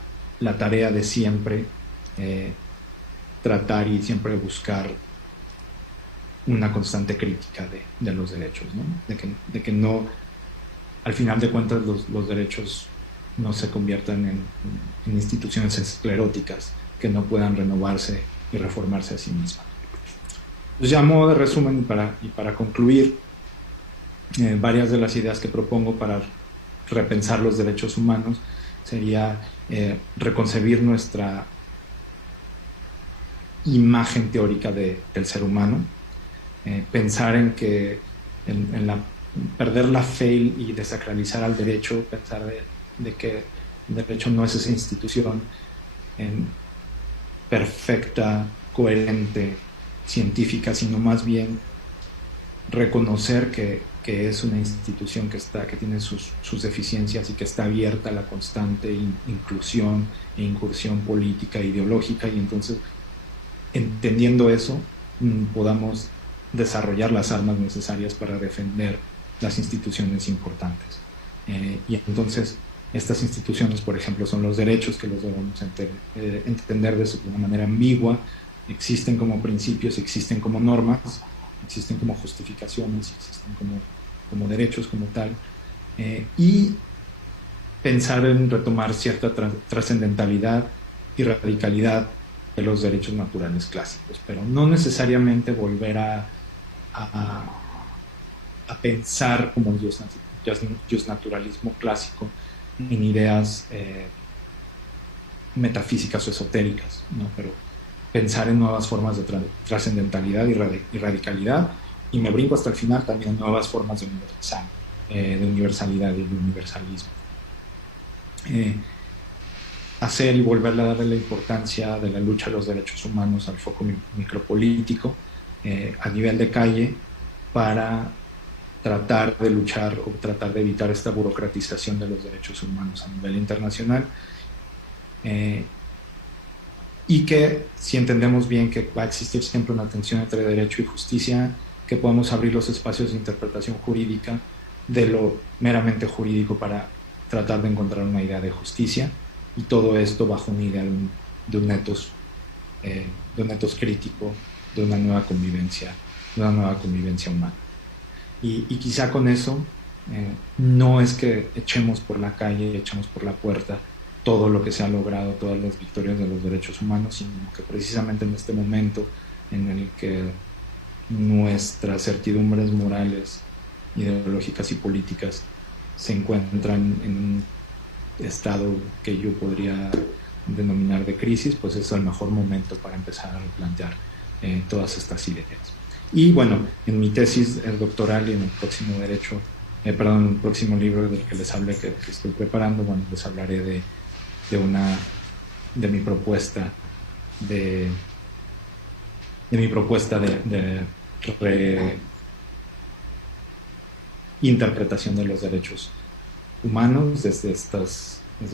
tarea de siempre tratar y siempre buscar una constante crítica de los derechos, ¿no? De que no, al final de cuentas, los derechos no se conviertan en instituciones escleróticas que no puedan renovarse y reformarse a sí mismas. Pues ya a modo de resumen y para concluir, varias de las ideas que propongo para repensar los derechos humanos sería reconcebir nuestra imagen teórica del ser humano, pensar en que perder la fe y desacralizar al derecho, pensar de que el derecho no es esa institución perfecta, coherente, científica, sino más bien reconocer que es una institución que tiene sus deficiencias y que está abierta a la constante inclusión e incursión política e ideológica, y entonces, entendiendo eso, podamos desarrollar las armas necesarias para defender las instituciones importantes. Y entonces, estas instituciones, por ejemplo, son los derechos, que los debemos entender de una manera ambigua, existen como principios, existen como normas, existen como justificaciones, existen como derechos como tal, y pensar en retomar cierta trascendentalidad y radicalidad de los derechos naturales clásicos, pero no necesariamente volver a, a pensar como el justnaturalismo clásico en ideas metafísicas o esotéricas, ¿no? Pero pensar en nuevas formas de trascendentalidad y radicalidad, y me brinco hasta el final también en nuevas formas de universalidad y de universalismo. Hacer y volverle a darle la importancia de la lucha a los derechos humanos al foco micropolítico a nivel de calle para tratar de luchar o tratar de evitar esta burocratización de los derechos humanos a nivel internacional, y que si entendemos bien que va a existir siempre una tensión entre derecho y justicia, que podamos abrir los espacios de interpretación jurídica de lo meramente jurídico para tratar de encontrar una idea de justicia, y todo esto bajo una idea de un etos crítico, de una nueva convivencia humana. Y quizá con eso no es que echemos por la calle, echemos por la puerta todo lo que se ha logrado, todas las victorias de los derechos humanos, sino que precisamente en este momento en el que nuestras certidumbres morales, ideológicas y políticas se encuentran en un estado que yo podría denominar de crisis, pues es el mejor momento para empezar a replantear todas estas ideas. Y bueno, en mi tesis doctoral y en el próximo en el próximo libro del que les hablé, que estoy preparando, bueno, les hablaré de mi propuesta de reinterpretación de los derechos humanos desde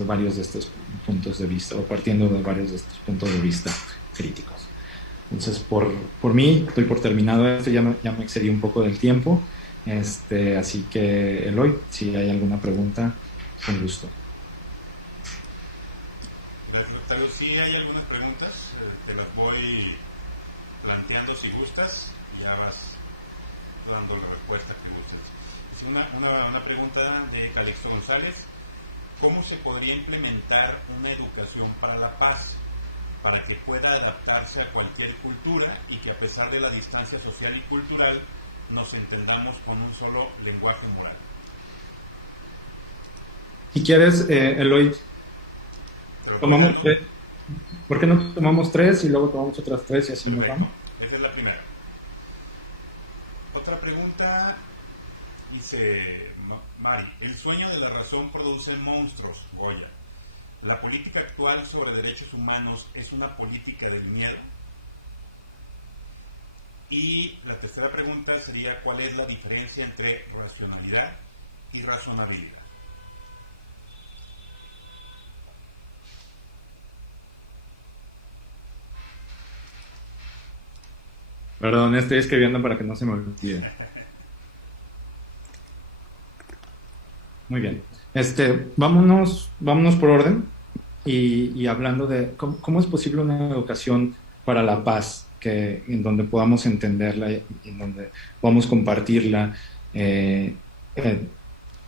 varios de estos puntos de vista, o partiendo de varios de estos puntos de vista críticos. Entonces, por mí, estoy por terminado esto, ya me excedí un poco del tiempo, así que Eloy, si hay alguna pregunta, con gusto. Tal vez sí hay algunas preguntas, te las voy planteando si gustas, y ya vas dando la respuesta que gustes. Una pregunta de Calixto González: ¿cómo se podría implementar una educación para la paz para que pueda adaptarse a cualquier cultura y que a pesar de la distancia social y cultural nos entendamos con un solo lenguaje moral? Si quieres, Eloy, tomamos tres. ¿Por qué no tomamos tres y luego tomamos otras tres y así nos vamos? Esa es la primera. Otra pregunta dice Mari: el sueño de la razón produce monstruos, Goya. ¿La política actual sobre derechos humanos es una política del miedo? Y la tercera pregunta sería: ¿cuál es la diferencia entre racionalidad y razonabilidad? Perdón, estoy escribiendo para que no se me olvide. Muy bien. Vámonos por orden y hablando de cómo es posible una educación para la paz, en donde podamos entenderla y en donde podamos compartirla de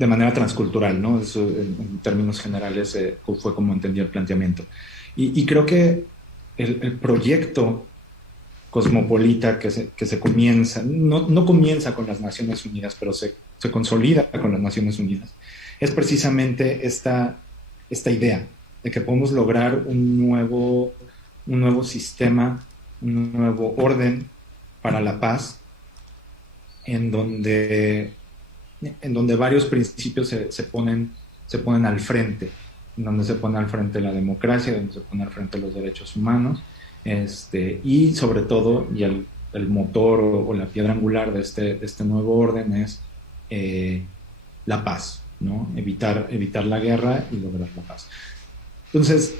manera transcultural, ¿no? Eso en términos generales fue como entendí el planteamiento. Y creo que el proyecto cosmopolita que se comienza, no comienza con las Naciones Unidas, pero se consolida con las Naciones Unidas, es precisamente esta idea de que podemos lograr un nuevo sistema, un nuevo orden para la paz, en donde varios principios se ponen al frente, en donde se pone al frente la democracia, donde se pone al frente los derechos humanos, y sobre todo, y el motor o la piedra angular de este nuevo orden es la paz, ¿no? Evitar la guerra y lograr la paz. Entonces,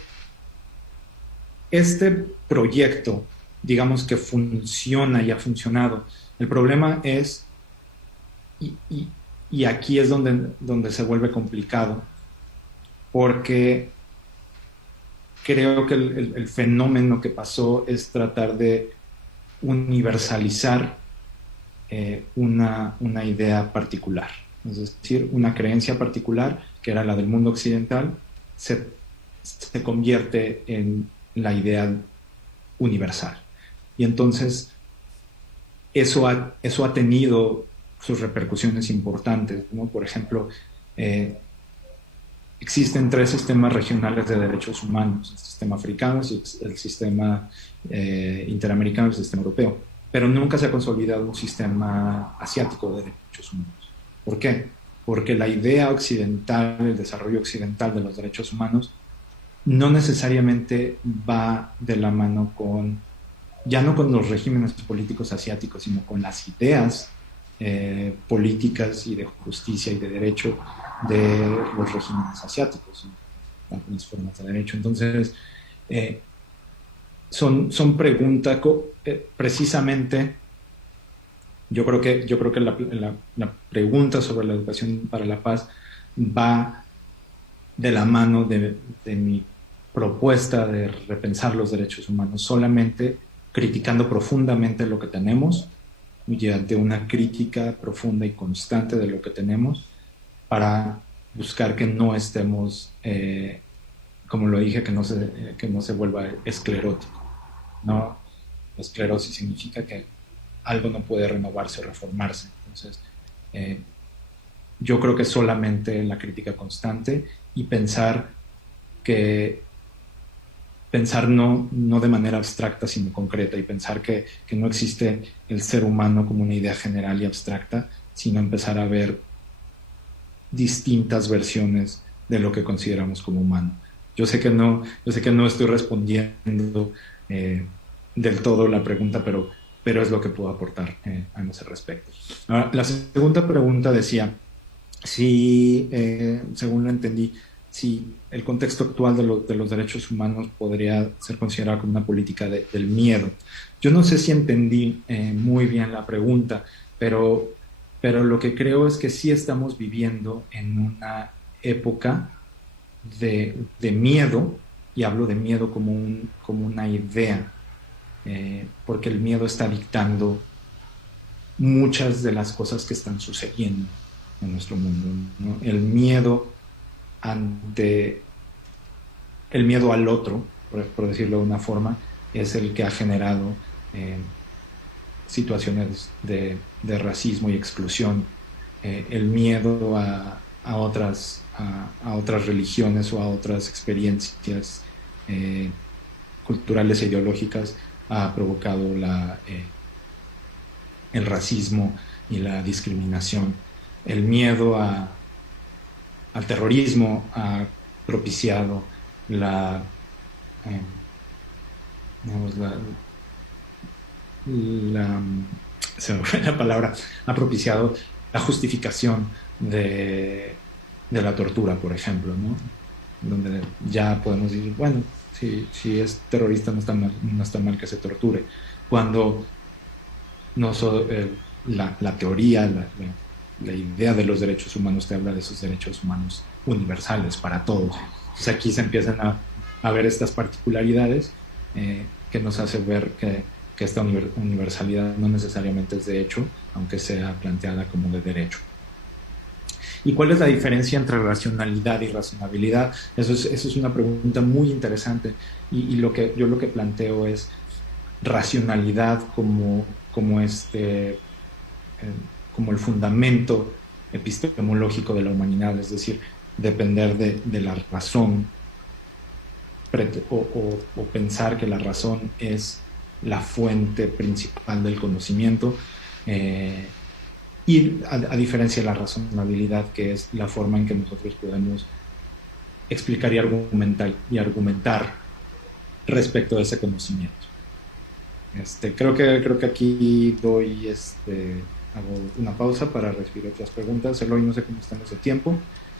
este proyecto, digamos que funciona y ha funcionado. El problema es, y aquí es donde se vuelve complicado, porque creo que el fenómeno que pasó es tratar de universalizar una idea particular, es decir, una creencia particular, que era la del mundo occidental, se convierte en la idea universal. Y entonces eso ha tenido sus repercusiones importantes, ¿no? Por ejemplo, eh, existen tres sistemas regionales de derechos humanos: el sistema africano, el sistema interamericano y el sistema europeo, pero nunca se ha consolidado un sistema asiático de derechos humanos. ¿Por qué? Porque la idea occidental, el desarrollo occidental de los derechos humanos, no necesariamente va de la mano con, ya no con los regímenes políticos asiáticos, sino con las ideas políticas y de justicia y de derecho de los regímenes asiáticos, algunas formas de derecho. Entonces, son preguntas, precisamente, yo creo que la pregunta sobre la educación para la paz va de la mano de mi propuesta de repensar los derechos humanos, solamente criticando profundamente lo que tenemos, mediante una crítica profunda y constante de lo que tenemos, para buscar que no estemos, como lo dije, que no se vuelva esclerótico, ¿no? La esclerosis significa que algo no puede renovarse o reformarse. Entonces, yo creo que solamente la crítica constante y pensar no de manera abstracta, sino concreta, y pensar que no existe el ser humano como una idea general y abstracta, sino empezar a ver distintas versiones de lo que consideramos como humano. Yo sé que no estoy respondiendo del todo la pregunta, pero es lo que puedo aportar a ese respecto. Ahora, la segunda pregunta decía si, según lo entendí, si el contexto actual de los derechos humanos podría ser considerado como una política del miedo. Yo no sé si entendí muy bien la pregunta, pero lo que creo es que sí estamos viviendo en una época de miedo, y hablo de miedo como una idea, porque el miedo está dictando muchas de las cosas que están sucediendo en nuestro mundo, ¿no? Ante el miedo al otro, por decirlo de una forma, es el que ha generado situaciones de racismo y exclusión. El miedo a otras religiones o a otras experiencias culturales e ideológicas ha provocado el racismo y la discriminación. El miedo al terrorismo ha propiciado eh, digamos, la, se me fue la palabra, ha propiciado la justificación de la tortura, por ejemplo, ¿no? Donde ya podemos decir, bueno, si es terrorista no está mal que se torture, cuando no la teoría, la idea de los derechos humanos te habla de esos derechos humanos universales para todos. Entonces aquí se empiezan a ver estas particularidades que nos hace ver que esta universalidad no necesariamente es de hecho, aunque sea planteada como de derecho. ¿Y cuál es la diferencia entre racionalidad y razonabilidad? Eso es una pregunta muy interesante, y yo lo que planteo es racionalidad como el fundamento epistemológico de la humanidad, es decir, depender de la razón, o pensar que la razón es la fuente principal del conocimiento, y a diferencia de la razonabilidad, que es la forma en que nosotros podemos explicar y argumentar respecto de ese conocimiento. Creo que aquí hago una pausa para recibir otras preguntas. Eloy, no sé cómo estamos de tiempo.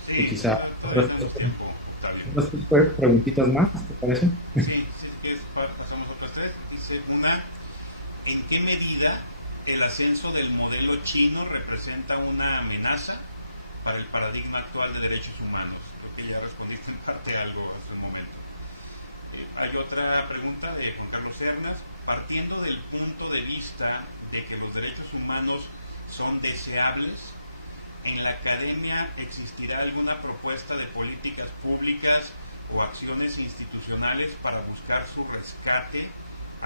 Sí, Y quizá todavía tenemos tiempo, Octavio. otras preguntitas más, ¿te parece? Sí, si quieres pasamos a otras tres. Dice una, ¿en qué medida el ascenso del modelo chino representa una amenaza para el paradigma actual de derechos humanos? Creo que ya respondiste en parte algo hace un momento. Hay otra pregunta de Juan Carlos Cernas. Partiendo del punto de vista de que los derechos humanos son deseables, ¿en la academia existirá alguna propuesta de políticas públicas o acciones institucionales para buscar su rescate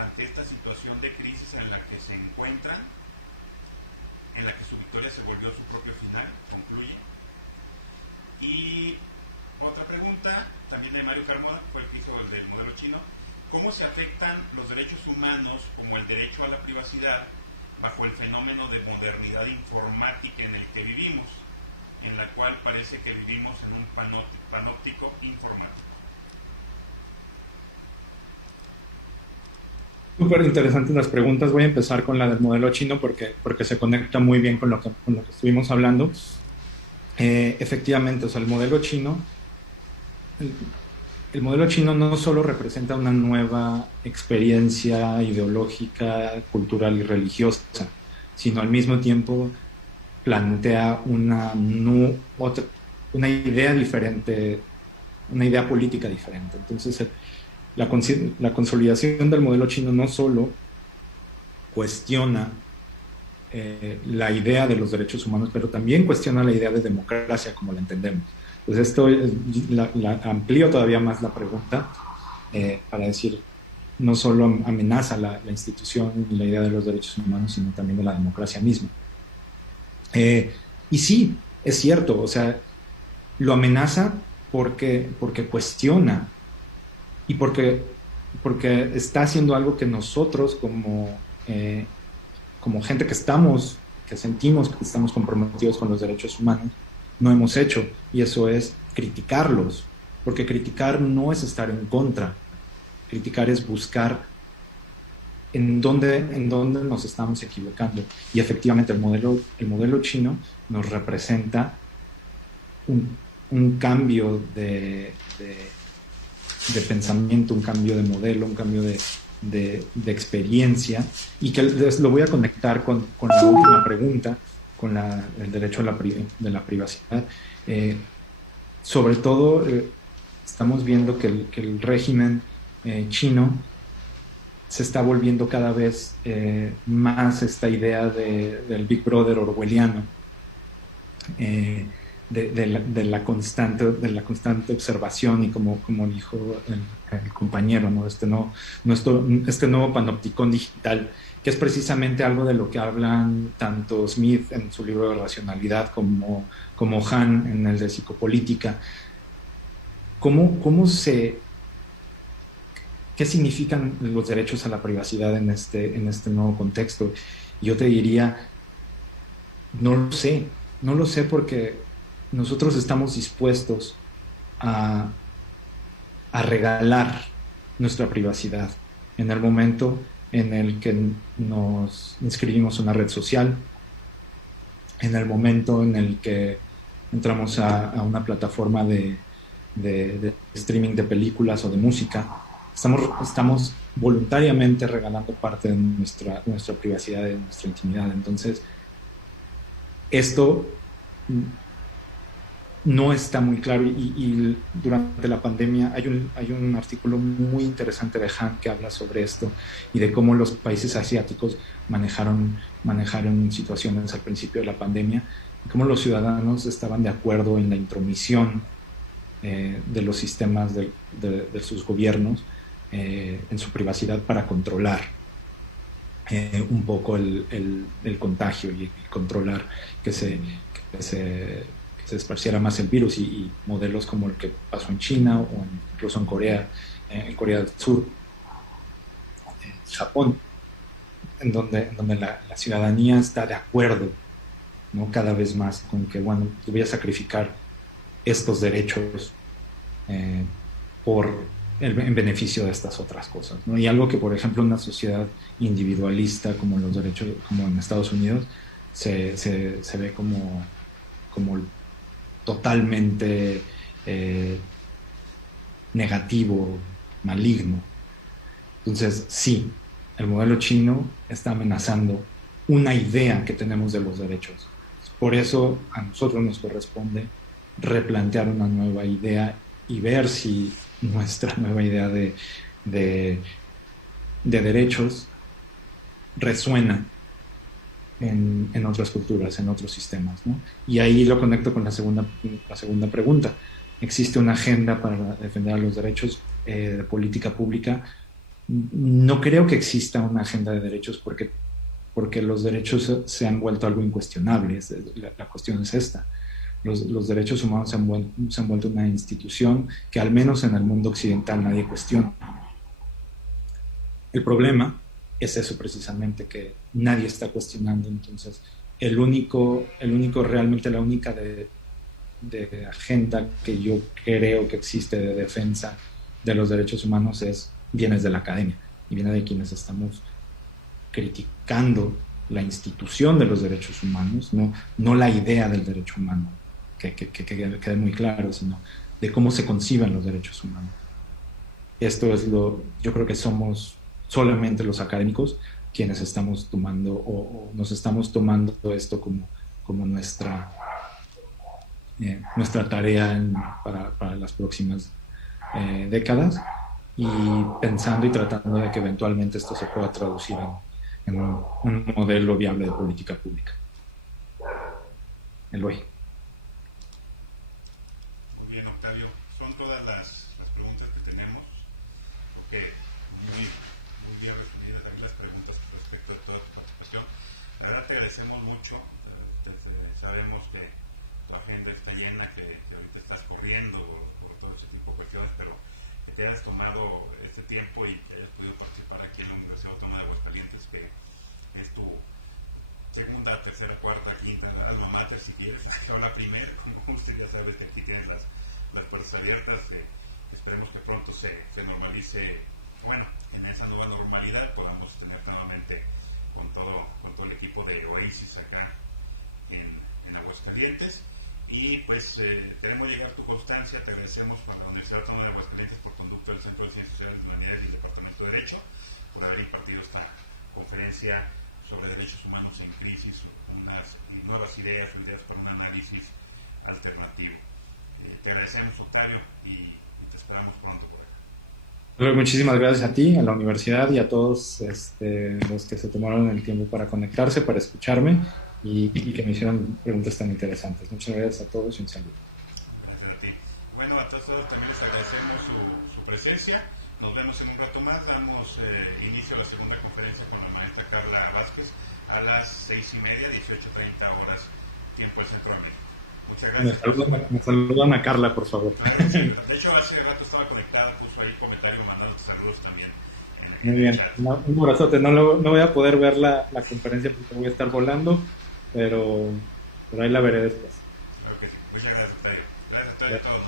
ante esta situación de crisis en la que se encuentran, en la que su victoria se volvió su propio final? Concluye. Y otra pregunta, también de Mario Carmona, fue el que hizo el del modelo chino. ¿Cómo se afectan los derechos humanos, como el derecho a la privacidad, bajo el fenómeno de modernidad informática en el que vivimos, en la cual parece que vivimos en un panóptico informático? Súper interesantes las preguntas. Voy a empezar con la del modelo chino porque se conecta muy bien con lo que estuvimos hablando. Efectivamente, o sea, el modelo chino no solo representa una nueva experiencia ideológica, cultural y religiosa, sino al mismo tiempo plantea una idea diferente, una idea política diferente. Entonces, la consolidación del modelo chino no solo cuestiona la idea de los derechos humanos, pero también cuestiona la idea de democracia como la entendemos. Entonces esto la amplío todavía más la pregunta para decir, no solo amenaza la institución y la idea de los derechos humanos, sino también de la democracia misma. Y sí, es cierto, o sea, lo amenaza porque cuestiona y porque está haciendo algo que nosotros como gente que sentimos que estamos comprometidos con los derechos humanos, no hemos hecho, y eso es criticarlos, porque criticar no es estar en contra, criticar es buscar en dónde nos estamos equivocando. Y efectivamente el modelo chino nos representa un cambio de pensamiento, un cambio de modelo, un cambio de experiencia, y que lo voy a conectar con la última pregunta, con el derecho de la privacidad. Sobre todo, estamos viendo que el régimen chino se está volviendo cada vez más esta idea del Big Brother orwelliano, de la constante observación, y como dijo el compañero, ¿no? Este nuevo panopticón digital, que es precisamente algo de lo que hablan tanto Smith en su libro de Racionalidad como Han en el de Psicopolítica. ¿Qué significan los derechos a la privacidad en este nuevo contexto? Yo te diría, no lo sé porque nosotros estamos dispuestos a regalar nuestra privacidad en el momento en el que nos inscribimos en una red social, en el momento en el que entramos a una plataforma de streaming de películas o de música. Estamos voluntariamente regalando parte de nuestra privacidad, de nuestra intimidad. Entonces, esto no está muy claro, y durante la pandemia hay un artículo muy interesante de Han que habla sobre esto y de cómo los países asiáticos manejaron situaciones al principio de la pandemia, y cómo los ciudadanos estaban de acuerdo en la intromisión de los sistemas de sus gobiernos en su privacidad para controlar un poco el contagio y controlar que se esparciera más el virus, y modelos como el que pasó en China o incluso en Corea del Sur, Japón, en donde la ciudadanía está de acuerdo, ¿no? Cada vez más con que, bueno, yo voy a sacrificar estos derechos en beneficio de estas otras cosas, ¿no? Y algo que, por ejemplo, una sociedad individualista como los derechos, como en Estados Unidos, se ve como totalmente negativo, maligno. Entonces, sí, el modelo chino está amenazando una idea que tenemos de los derechos. Por eso a nosotros nos corresponde replantear una nueva idea y ver si nuestra nueva idea de, de derechos resuena en otras culturas, en otros sistemas, ¿no? Y ahí lo conecto con la segunda pregunta. ¿Existe una agenda para defender los derechos de política pública? No creo que exista una agenda de derechos porque los derechos se han vuelto algo incuestionable. La cuestión es esta. Los derechos humanos se han vuelto una institución que al menos en el mundo occidental nadie cuestiona. El problema es eso precisamente, que nadie está cuestionando. Entonces, realmente la única de agenda que yo creo que existe de defensa de los derechos humanos viene de la academia y viene de quienes estamos criticando la institución de los derechos humanos, no la idea del derecho humano, que quede muy claro, sino de cómo se conciben los derechos humanos. Yo creo que somos solamente los académicos quienes estamos tomando o nos estamos tomando esto como nuestra tarea para las próximas décadas, y pensando y tratando de que eventualmente esto se pueda traducir en un modelo viable de política pública. Eloy. Muy bien, Octavio. Son todas las preguntas que tenemos, porque muy bien respondidas también las preguntas respecto a toda tu participación. La verdad te agradecemos mucho. Sabemos que tu agenda está llena, que ahorita estás corriendo por todo ese tipo de cuestiones, pero que te hayas tomado este tiempo y que hayas podido participar aquí en la Universidad Autónoma de Aguascalientes, que es tu segunda, tercera, cuarta, quinta alma mater, si quieres, o la primera, como usted ya sabes que aquí tienes las puertas abiertas. Esperemos que pronto se normalice, bueno, en esa nueva normalidad podamos tener nuevamente con todo el equipo de Oasis acá en Aguascalientes. Y pues queremos llegar a tu constancia. Te agradecemos a la Universidad Autónoma de Aguascalientes por conducto del Centro de Ciencias Sociales y Humanidades y el Departamento de Derecho, por haber impartido esta conferencia sobre derechos humanos en crisis, unas nuevas ideas para un análisis alternativo. Te agradecemos, Octavio, y te esperamos pronto por acá. Muchísimas gracias a ti, a la universidad y a todos los que se tomaron el tiempo para conectarse, para escucharme y que me hicieron preguntas tan interesantes. Muchas gracias a todos y un saludo. Gracias a ti. Bueno, a todos también les agradecemos su presencia. Nos vemos en un rato más. Damos inicio a la segunda conferencia con la maestra Carla Vázquez a las 6:30, 18:30 horas, tiempo del Centro de México. Muchas gracias. Me saludan a Carla, por favor. De hecho, hace rato estaba conectada, puso ahí comentario mandando saludos también. Muy bien, un abrazote. No voy a poder ver la conferencia porque voy a estar volando, pero ahí la veré después. Claro que sí. Muchas gracias, Octavio. Gracias a todos.